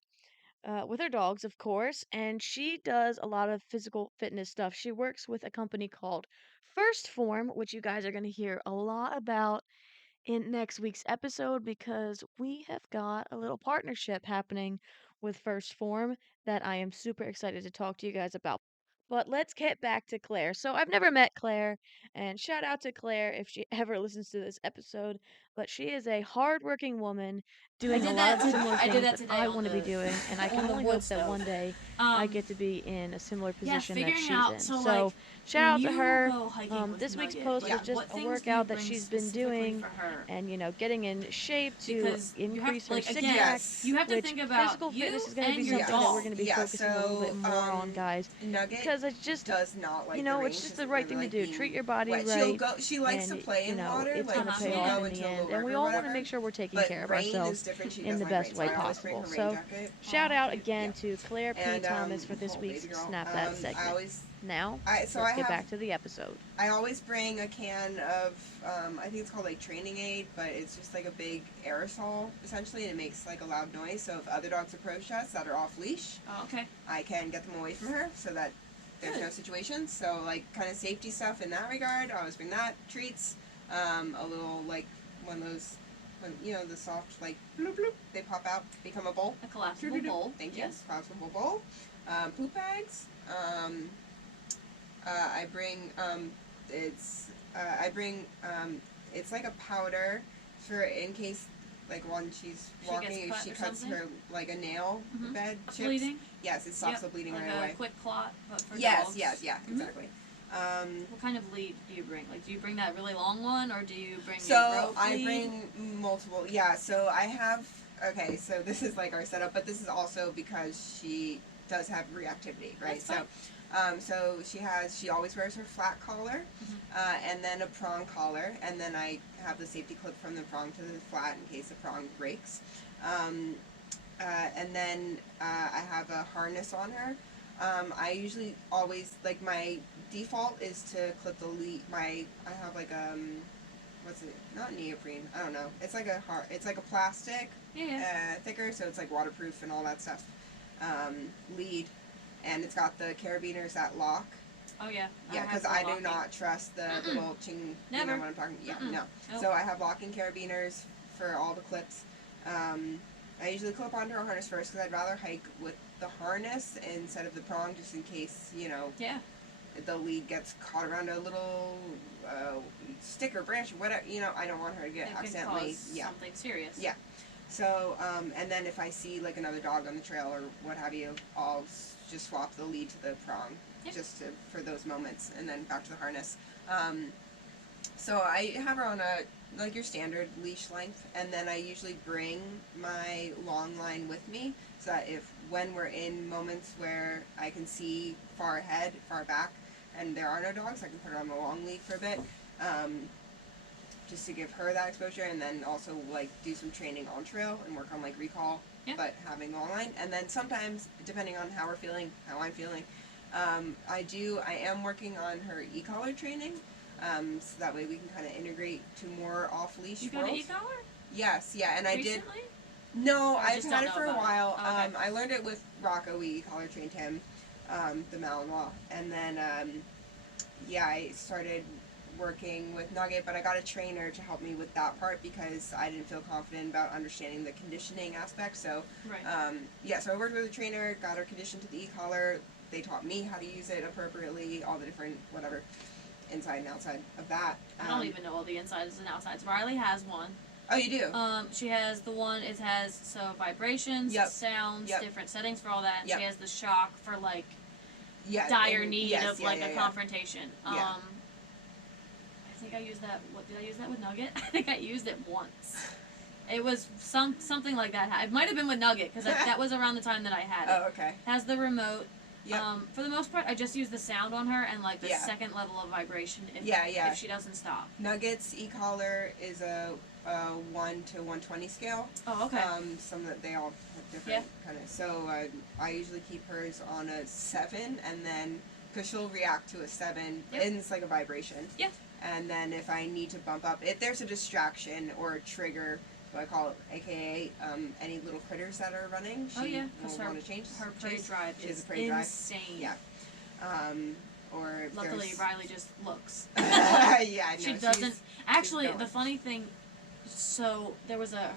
with her dogs, of course, and she does a lot of physical fitness stuff. She works with a company called First Form, which you guys are going to hear a lot about in next week's episode because we have got a little partnership happening with First Form that I am super excited to talk to you guys about. But let's get back to Claire. So I've never met Claire, and shout out to Claire if she ever listens to this episode. But she is a hardworking woman doing a lot of similar things that I want to be doing, and I can only hope that one day I get to be in a similar position that she's in. So shout out to her. This week's post was just a workout that she's been doing, and getting in shape to increase her six pack. You have to think about physical fitness is going to be something that we're going to be focusing a little bit more on, guys. Because it's just does not it's just the right thing to do. Treat your body right. She likes to play in water. It's gonna pay off in the end. and work we or all want to whatever. make sure we're taking But care of rain ourselves is different. She in doesn't the like best rain, so way I always bring possible. her rain So, jacket. shout Aw, out cute. again Yeah. to Claire P. And Thomas for this oh, week's baby girl. Snap That I segment. always Now, so let's I get have back to the episode. I always bring a can of, I think it's called like training aid, but it's just like a big aerosol essentially, and it makes like a loud noise. So if other dogs approach us that are off leash, Oh, okay. I can get them away from her so that there's no situations. So like kind of safety stuff in that regard. I always bring that, treats, a little like one of those, you know, the soft like bloop bloop, they pop out, become a bowl. A collapsible bowl. Thank you. Yes. Collapsible bowl. Poop bags. I bring it's like a powder for in case like when she's She walking, gets if cut she or cuts something? her like a nail Mhm. bed chips. Bleeding. Yes, it stops Yep. the bleeding Like right a away. quick clot, but for Yes, dogs. yeah, Mhm. exactly. What kind of lead do you bring? Like, do you bring that really long one, or do you bring So a rope I lead? bring multiple. Yeah, so I have. Okay, so this is like our setup, but this is also because she does have reactivity, right? That's fine. So she always wears her flat collar, and then a prong collar, and then I have the safety clip from the prong to the flat in case the prong breaks, and then I have a harness on her. I usually always like my default is to clip the lead. I have like what's it? Not neoprene. I don't know. It's like it's like a plastic, Yeah. thicker, so it's like waterproof and all that stuff. Lead, and it's got the carabiners that lock. Oh yeah. Yeah, have because the I do locking. not trust the little ching. Never. You know what I'm talking? Yeah, Mm-mm. no. Nope. So I have locking carabiners for all the clips. I usually clip onto a harness first because I'd rather hike with the harness instead of the prong, just in case Yeah. the lead gets caught around a little stick or branch or whatever. I don't want her to get It could accidentally. cause something serious. Yeah. So, and then if I see like another dog on the trail or what have you, I'll just swap the lead to the prong, Yep. just for those moments, and then back to the harness. So I have her on like your standard leash length, and then I usually bring my long line with me, so that when we're in moments where I can see far ahead, far back, and there are no dogs, I can put her on the long lead for a bit. Just to give her that exposure, and then also like do some training on trail and work on like recall, but having the long line. And then sometimes, depending on how I'm feeling, I am working on her e-collar training, so that way we can kind of integrate to more off-leash You got an worlds. e-collar? Yes, yeah, and I did. Recently? No, Or I've just had don't it for know a about it? while. Oh, okay. I learned it with Rocco. We e-collar trained him, the Malinois, and then I started working with Nugget, but I got a trainer to help me with that part because I didn't feel confident about understanding the conditioning aspect. So, Right. so I worked with a trainer, got her conditioned to the e-collar. They taught me how to use it appropriately, all the different whatever, inside and outside of that. I don't even know all the insides and outsides. Riley has one. Oh, you do? She has the one, it has, vibrations, Yep. sounds, Yep. different settings for all that, and Yep. she has the shock for, like, Yeah. dire and- need yes, of, yeah, like, yeah, a yeah. confrontation. Yeah. I think I used that, did I use that with Nugget? I think I used it once. It was something like that. It might have been with Nugget, because that was around the time that I had it. Oh, okay. Has the remote. Yep. For the most part, I just use the sound on her and, like, the Yeah. second level of vibration if Yeah. she doesn't stop. Nuggets e-collar is a 1 to 120 scale. Oh, okay. Some that they all have different kind of. So I usually keep hers on a 7, and then because she'll react to a 7, and it's like a vibration. Yeah. And then if I need to bump up, if there's a distraction or a trigger, what I call it, aka any little critters that are running, she will want to change. Her prey drive She has is a prey drive. insane. Yeah. Or if Luckily, there's... Riley just looks. Yeah, I know. She doesn't. Actually, going. the funny thing. So there was a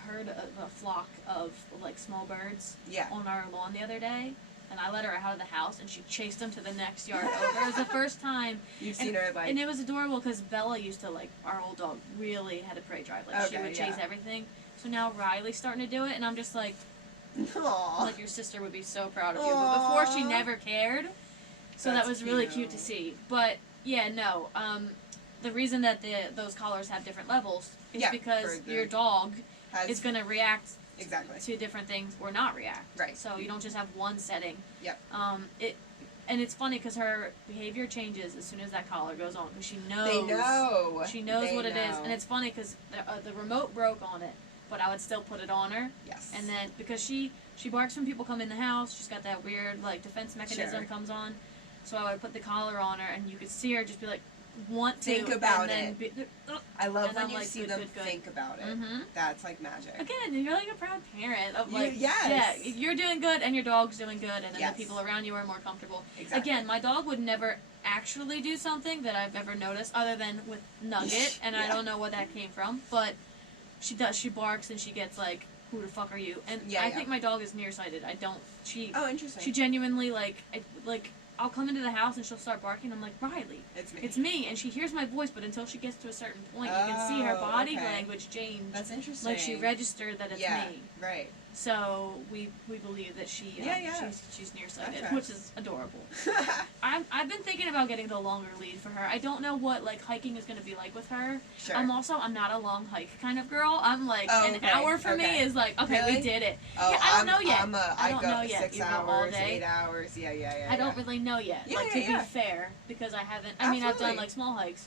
flock of like small birds on our lawn the other day, and I let her out of the house, and she chased them to the next yard over. It was the first time. You've seen her like. And it was adorable because Bella used to like our old dog really had a prey drive. Like she would chase everything. So now Riley's starting to do it, and I'm just like, Aww. like your sister would be so proud of you. But before she never cared. So that was really cute to see. But yeah, no. The reason that those collars have different levels is because your dog is going to react to different things or not react. Right. So you don't just have one setting. Yep. And it's funny because her behavior changes as soon as that collar goes on because she knows. They know. She knows They what it is, know. and it's funny because the remote broke on it, but I would still put it on her. Yes. And then because she barks when people come in the house, she's got that weird like defense mechanism Sure. comes on. So I would put the collar on her, and you could see her just be like, want to Think about and then it. Be, I love and when I'm you like, see good, them good. think about it. Mhm. That's like magic. Again, you're like a proud parent of like, yes. yeah, you're doing good and your dog's doing good, and then Yes. the people around you are more comfortable. Exactly. Again, my dog would never actually do something that I've ever noticed other than with Nugget, and I Yeah. don't know what that came from, but she does. She barks and she gets like, "Who the fuck are you?" And Yeah, I yeah. think my dog is nearsighted. I don't. Oh, interesting. She genuinely like. I'll come into the house and she'll start barking. I'm like, Riley, It's me. it's me, and she hears my voice, but until she gets to a certain point, you can see her Oh, body okay. language change. That's interesting. Like she registered that it's yeah. me. Right. So we believe that she Yeah. she's nearsighted, That's which is adorable. I've been thinking about getting the longer lead for her. I don't know what like hiking is going to be like with her. Sure. I'm not a long hike kind of girl. I'm like Oh, an okay, hour for me okay. is like okay, Really? we did it. Oh, Yeah, I don't know yet. I don't go know yet. 6 You go hours, all day. 8 hours. Yeah. I don't really know yet. Yeah, like yeah, to yeah. be fair, because I haven't. I mean, I've done Absolutely. like small hikes,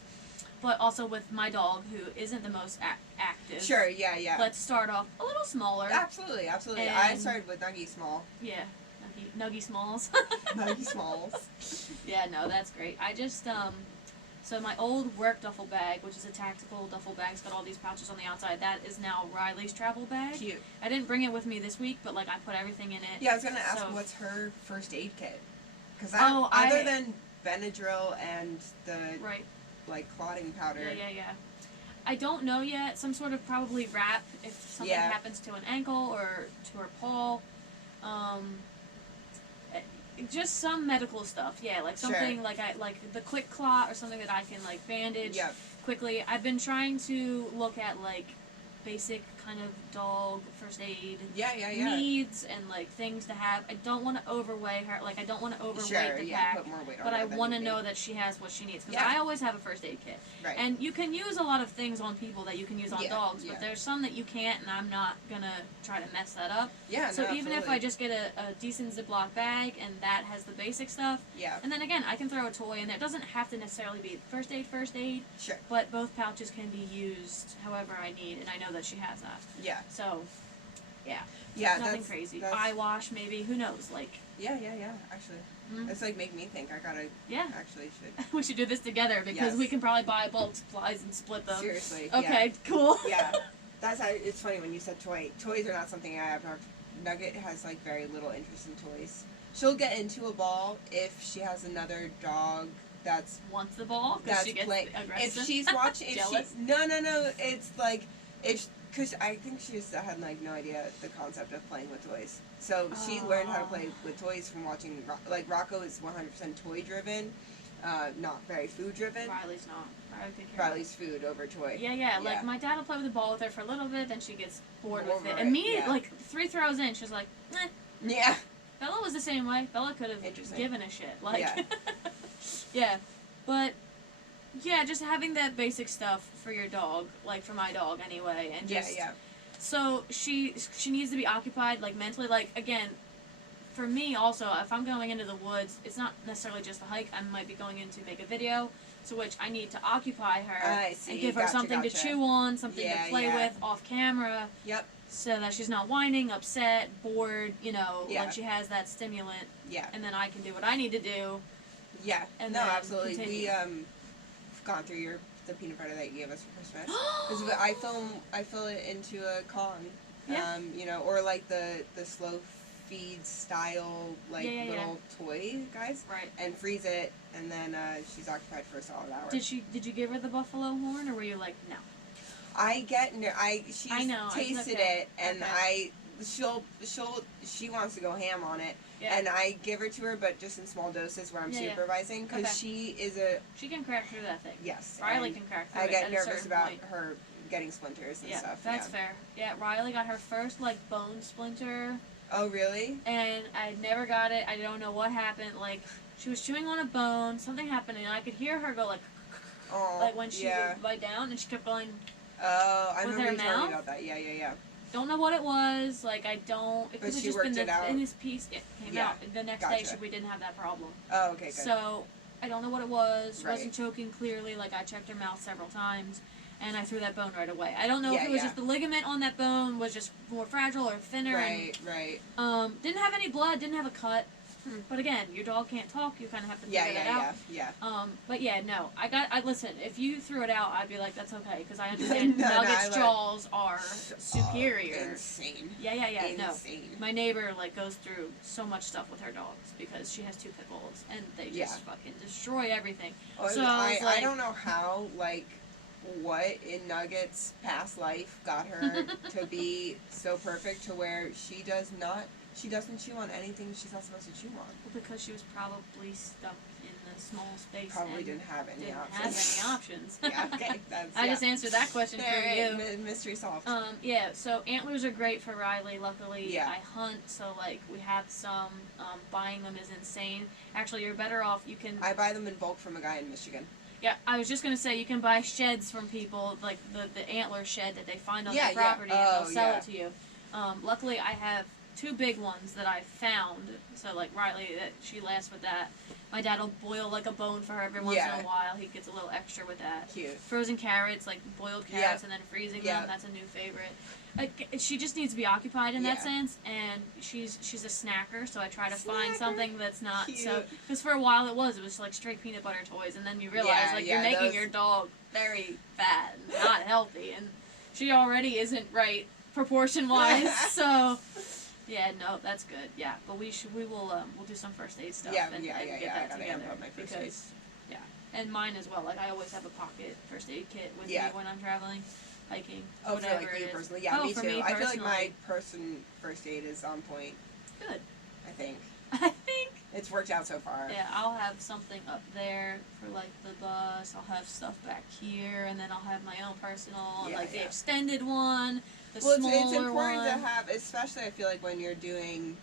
but also with my dog who isn't the most active. Sure. Yeah. Let's start off a little smaller. Absolutely. I And- started with Nuggie Small. Yeah, Nuggie Smalls. Nuggie Smalls. Yeah, no, that's great. I just so my old work duffel bag, which is a tactical duffel bag, it's got all these pouches on the outside. That is now Riley's travel bag. Cute. I didn't bring it with me this week, but like I put everything in it. Yeah, I was gonna ask So- what's her first aid kit? Because Oh, other than Benadryl and the Right. like clotting powder. Yeah. I don't know yet. Some sort of probably wrap if something Yeah. happens to an ankle or to her paw. Just some medical stuff. Yeah, like something Sure. like the quick clot or something that I can like bandage Yep. quickly. I've been trying to look at like basic kind of dog first aid Yeah. needs and like things to have. I don't want to overweigh her. Like I don't want to overweight Sure. the Yeah. pack. Put more weight on But her I than want to you know need. that she has what she needs because Yeah. I always have a first aid kit. Right. And you can use a lot of things on people that you can use on Yeah, dogs, yeah. but there's some that you can't, and I'm not gonna try to mess that up. Yeah. So no, even if absolutely. I just get a decent Ziploc bag and that has the basic stuff, Yeah. and then again I can throw a toy in there. It doesn't have to necessarily be first aid, Sure. but both pouches can be used however I need, and I know that she has that. Yeah. So Yeah. nothing that's, crazy. That's, Eye wash maybe. Who knows? Like Yeah. Actually, mm, it's like make me think. I gotta yeah. actually should. We should do this together because Yes. we can probably buy bulk supplies and split them. Seriously. Okay, cool. Yeah. That's how. It's funny when you said toy. Toys are not something I have. Nugget has like very little interest in toys. She'll get into a ball if she has another dog that's Wants the ball because that's she gets playing. aggressive. If she's watching, if Jealous? she no, it's like if because I think she just had like no idea the concept of playing with toys. So she learned how to play with toys from watching. Like Rocco is 100% toy driven, not very food driven. Riley's not. Riley can care. Riley's food over toy. Yeah. Like my dad will play with the ball with her for a little bit, then she gets bored Over with it. it, Immediately, yeah. like 3 throws in, she's like, eh. Yeah. Bella was the same way. Bella could have Interesting. given a shit. Like, Yeah. yeah. But, yeah, just having that basic stuff for your dog, like for my dog anyway, and just Yeah. so she needs to be occupied, like mentally. Like again, for me also, if I'm going into the woods, it's not necessarily just a hike. I might be going in to make a video, to which I need to occupy her I see. and give her Gotcha, something to gotcha. chew on, something Yeah, to play yeah. with off camera, Yep. so that she's not whining, upset, bored. Yeah. Like she has that stimulant, Yeah. and then I can do what I need to do. Yeah. And no, then absolutely. continue. We gone through the peanut butter that you gave us for Christmas. Because I fill it into a Kong. Yeah. Or like the slow feed style like Yeah. little toy guys, Right. and freeze it, and then she's occupied for a solid hour. Did you give her the buffalo horn, or were you like no? She's I know, it's tasted okay. it, and Okay. she wants to go ham on it, Yeah. and I give her to her, but just in small doses where I'm Yeah, yeah. supervising, because Okay. she is a She can crack through that thing. yes. Riley and can crack through I it get at a nervous certain about point. her getting splinters and Yeah, stuff. that's yeah. fair. Yeah, Riley got her first like bone splinter, Oh really? and I never got it. I don't know what happened. Like she was chewing on a bone, something happened, and I could hear her go like Oh. like when she yeah. would lie down, and she kept going. Oh, I With remember her you telling me mouth? about that. Yeah. Don't know what it was. Like, I don't. It But could have she just been worked it the out? thinnest piece. It came Yeah, out. The next day, gotcha. we didn't have that problem. Oh, okay, good. So, I don't know what it was. She Right. wasn't choking clearly. Like, I checked her mouth several times. And I threw that bone right away. I don't know if Yeah, it was yeah. just the ligament on that bone was just more fragile or thinner. Right, right. Didn't have any blood. Didn't have a cut. But again, your dog can't talk. You kind of have to figure that out. Yeah. But yeah, no. I listen. If you threw it out, I'd be like, that's okay, because I understand No, Nugget's I like- jaws are superior. Insane. Yeah. Insane. No. My neighbor like goes through so much stuff with her dogs because she has 2 pit bulls and they just Yeah. fucking destroy everything. Oh, So I was like, I don't know how, like, what in Nugget's past life got her to be so perfect to where she doesn't chew on anything she's not supposed to chew on. because she was probably stuck in the small space. Probably and didn't have any didn't options. have any options. Yeah, okay. That's, I just answered that question for Alright, you. mystery solved. Yeah, so antlers are great for Riley. Luckily, Yeah. I hunt, so like we have some. Buying them is insane. Actually, you're better off. You can. I buy them in bulk from a guy in Michigan. Yeah, I was just gonna say you can buy sheds from people, like the antler shed that they find on Yeah, their property, and oh, they'll sell yeah. it to you. Luckily, I have 2 big ones that I found. So like Riley, that she lasts with that. My dad will boil like a bone for her every once Yeah. in a while. He gets a little extra with that. Cute. Frozen carrots, like boiled Yeah. carrots and then freezing Yeah. them. That's a new favorite. Like, she just needs to be occupied in that Yeah. sense, and she's a snacker. So I try to find Snacker. something that's not so. Cute. Because for a while it was like straight peanut butter toys, and then you realize Yeah, like yeah, you're making those- your dog very fat and not healthy, and she already isn't right proportion wise. So. Yeah, no, that's good. Yeah, but we'll do some first aid stuff Yeah, and, yeah, and yeah, get yeah, I that gotta together amp up my first aid. because yeah, and mine as well. Like I always have a pocket first aid kit with Yeah. me when I'm traveling, hiking, Oh, for whatever like you it is. personally. Yeah, Oh, me for too. me I feel like my personally. first aid is on point, Good. I think. I think. It's worked out so far. Yeah, I'll have something up there for like the bus. I'll have stuff back here, and then I'll have my own personal, Yeah, like the yeah. extended one, the Well, smaller it's important one. to have, especially I feel like when you're doing,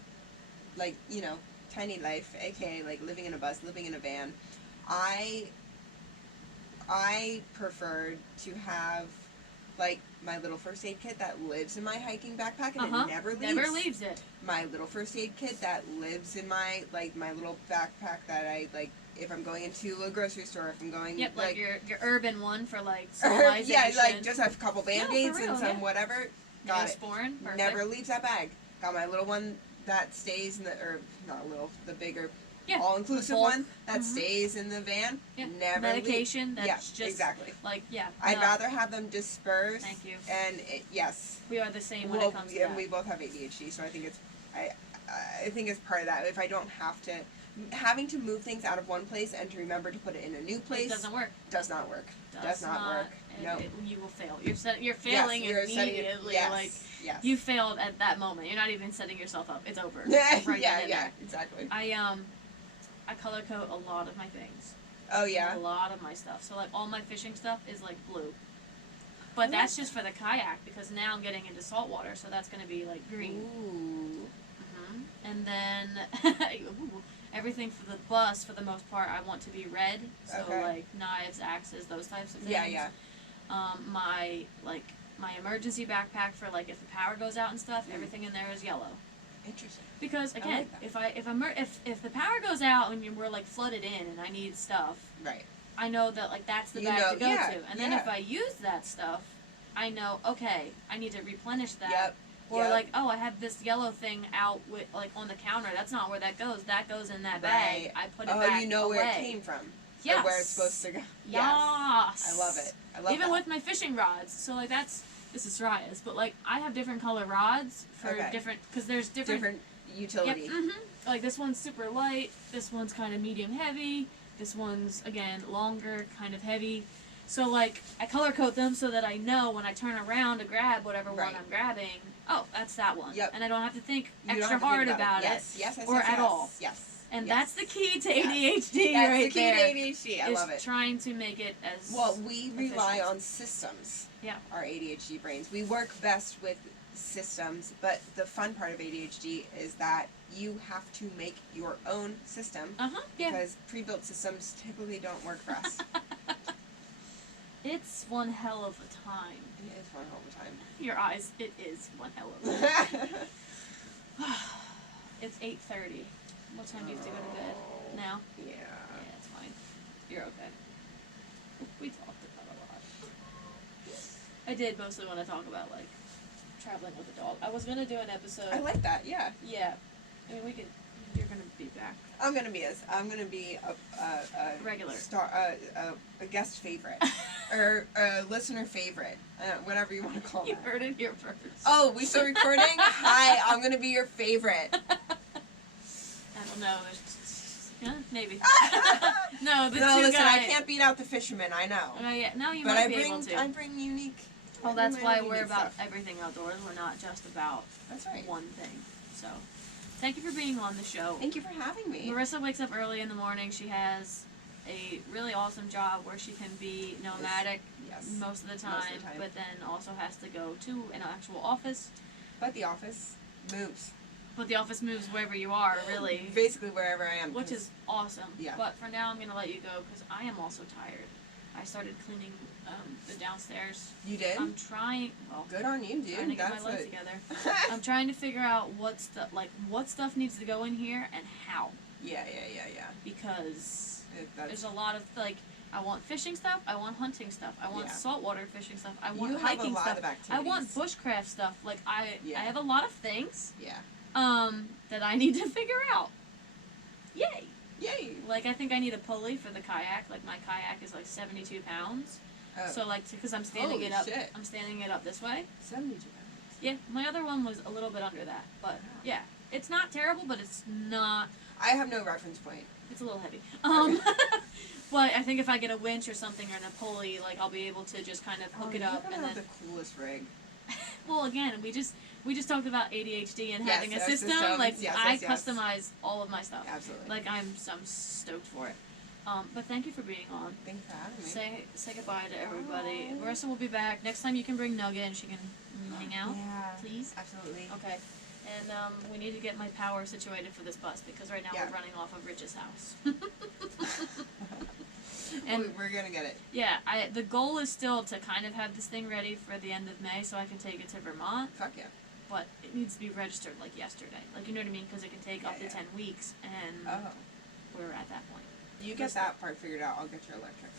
like, you know, tiny life, aka like living in a bus, living in a van. I preferred to have like my little first aid kit that lives in my hiking backpack and it never leaves. Never leaves it. My little first aid kit that lives in my my little backpack that I like if I'm going into a grocery store, if I'm going Yep, like your urban one for like yeah, civilization. like just have a couple band-aids real, and some yeah. whatever. Got it. Neosporin, perfect. Never leaves that bag. Got my little one that stays in the, or not little, the bigger, Yeah, all-inclusive bulk. one that stays in the van. Yeah. Never Medication leave. that's Yeah, just exactly. like I'd no. rather have them dispersed. Thank you. And yes, We are the same when well, it comes to and that. we both have ADHD, so I think it's, I think it's part of that. If I don't have to, having to move things out of one place and to remember to put it in a new place It doesn't work. does not work. Does not work. No. You will fail. You're failing Yes, you're setting it- immediately. yes, Like yes. you failed at that moment. You're not even setting yourself up. It's over. Yeah, Right yeah, then and yeah, there. exactly. I color code a lot of my things. Oh yeah. A lot of my stuff. So like all my fishing stuff is like blue. But that's just for the kayak because now I'm getting into saltwater, so that's gonna be like green. Ooh. And then ooh, everything for the bus, for the most part, I want to be red. So Okay. like knives, axes, those types of things. Yeah, yeah. My emergency backpack for like if the power goes out and stuff, everything in there is yellow. Interesting. Because again, like that. if the power goes out and we're like flooded in and I need stuff, Right. I know that like that's the You bag know, to go yeah, to. And then yeah. if I use that stuff, I know okay, I need to replenish that. Yep. Or Yep. like, oh, I have this yellow thing out with like on the counter. That's not where that goes. That goes in that bag. Right. I put it Oh, back you know away. where it came from. Yes. Or where it's supposed to go. Yes. I love it. I love Even that. with my fishing rods. So like this is Raya's, but like I have different color rods for Okay. different because there's different. different utility. Yep. Like this one's super light. This one's kind of medium heavy. This one's again longer, kind of heavy. So like I color code them so that I know when I turn around to grab whatever one Right. I'm grabbing. Oh, that's that one. Yep. And I don't have to think You don't extra have to hard think about it. Yes, yes, yes, or yes, at yes, all. Yes. And yes. that's the key to Yes. ADHD That's right the key there. to ADHD. I is love it. trying to make it as Well, we rely efficient. on systems. Yeah. Our ADHD brains. We work best with systems, but the fun part of ADHD is that you have to make your own system Yeah. because pre-built systems typically don't work for us. It's one hell of a time. It is fun all the time. Your eyes, it is one hell of a time. It's 8:30. What time do you have to go to bed? Now? Yeah. Yeah, it's fine. You're okay. We talked about a lot. I did mostly want to talk about, like, traveling with a dog. I was going to do an episode. I like that, yeah. Yeah. I mean, we could. You're going to be back. I'm gonna be a Regular. a guest favorite. Or a listener favorite. Whatever you want to call You that. heard it here first. Oh, we still recording? Hi, I'm gonna be your favorite. I don't know. Yeah, maybe. No, the No, two listen, guys. I can't beat out the fisherman, I know. Yeah, no, you But might I be bring able to. I bring unique. Well, I that's bring my why own we're unique about stuff. everything outdoors. We're not just about That's right. one thing. So, thank you for being on the show. Thank you for having me. Marissa wakes up early in the morning. She has a really awesome job where she can be nomadic Yes. most of the time, Most of the time. but then also has to go to an actual office. But the office moves. But the office moves wherever you are, really, Basically wherever I am. which 'cause- is awesome. Yeah. But for now, I'm going to let you go because I am also tired. I started cleaning the downstairs. You did? I'm trying. Well, Good on you, dude. trying to get That's my life it. together. I'm trying to figure out what stuff needs to go in here and how, Yeah. because That's, there's a lot of I want fishing stuff, I want hunting stuff, I want Yeah. saltwater fishing stuff, I want you have hiking a lot stuff, of I activities. want bushcraft stuff. Like I Yeah. have a lot of things Yeah. that I need to figure out. Yay! Yay. Like I think I need a pulley for the kayak. Like my kayak is like 72 pounds. Oh. So like because I'm standing Holy it up, shit. I'm standing it up this way. 72 pounds. Yeah, my other one was a little bit under that, but yeah, it's not terrible, but it's not. I have no reference point. It's a little heavy. But I think if I get a winch or something or a pulley, like I'll be able to just kind of hook it up You're and gonna have then. the coolest rig. Well, again, we just talked about ADHD and Yes, having a yes, system. systems, Like yes, I yes, yes. customize all of my stuff. Absolutely. Like I'm stoked for it. But thank you for being on. Thanks for having me. Say goodbye to everybody. Marissa will be back next time. You can bring Nugget and she can hang out, Yeah. please. Absolutely. Okay. And we need to get my power situated for this bus because right now Yeah. we're running off of Rich's house. And And we're gonna get it. yeah, the goal is still to kind of have this thing ready for the end of May so I can take it to Vermont, Fuck yeah. but it needs to be registered like yesterday. Like you know what I mean? Because it can take up to Yeah. 10 weeks, and Oh. we're at that point. You get that part figured out. I'll get your electric.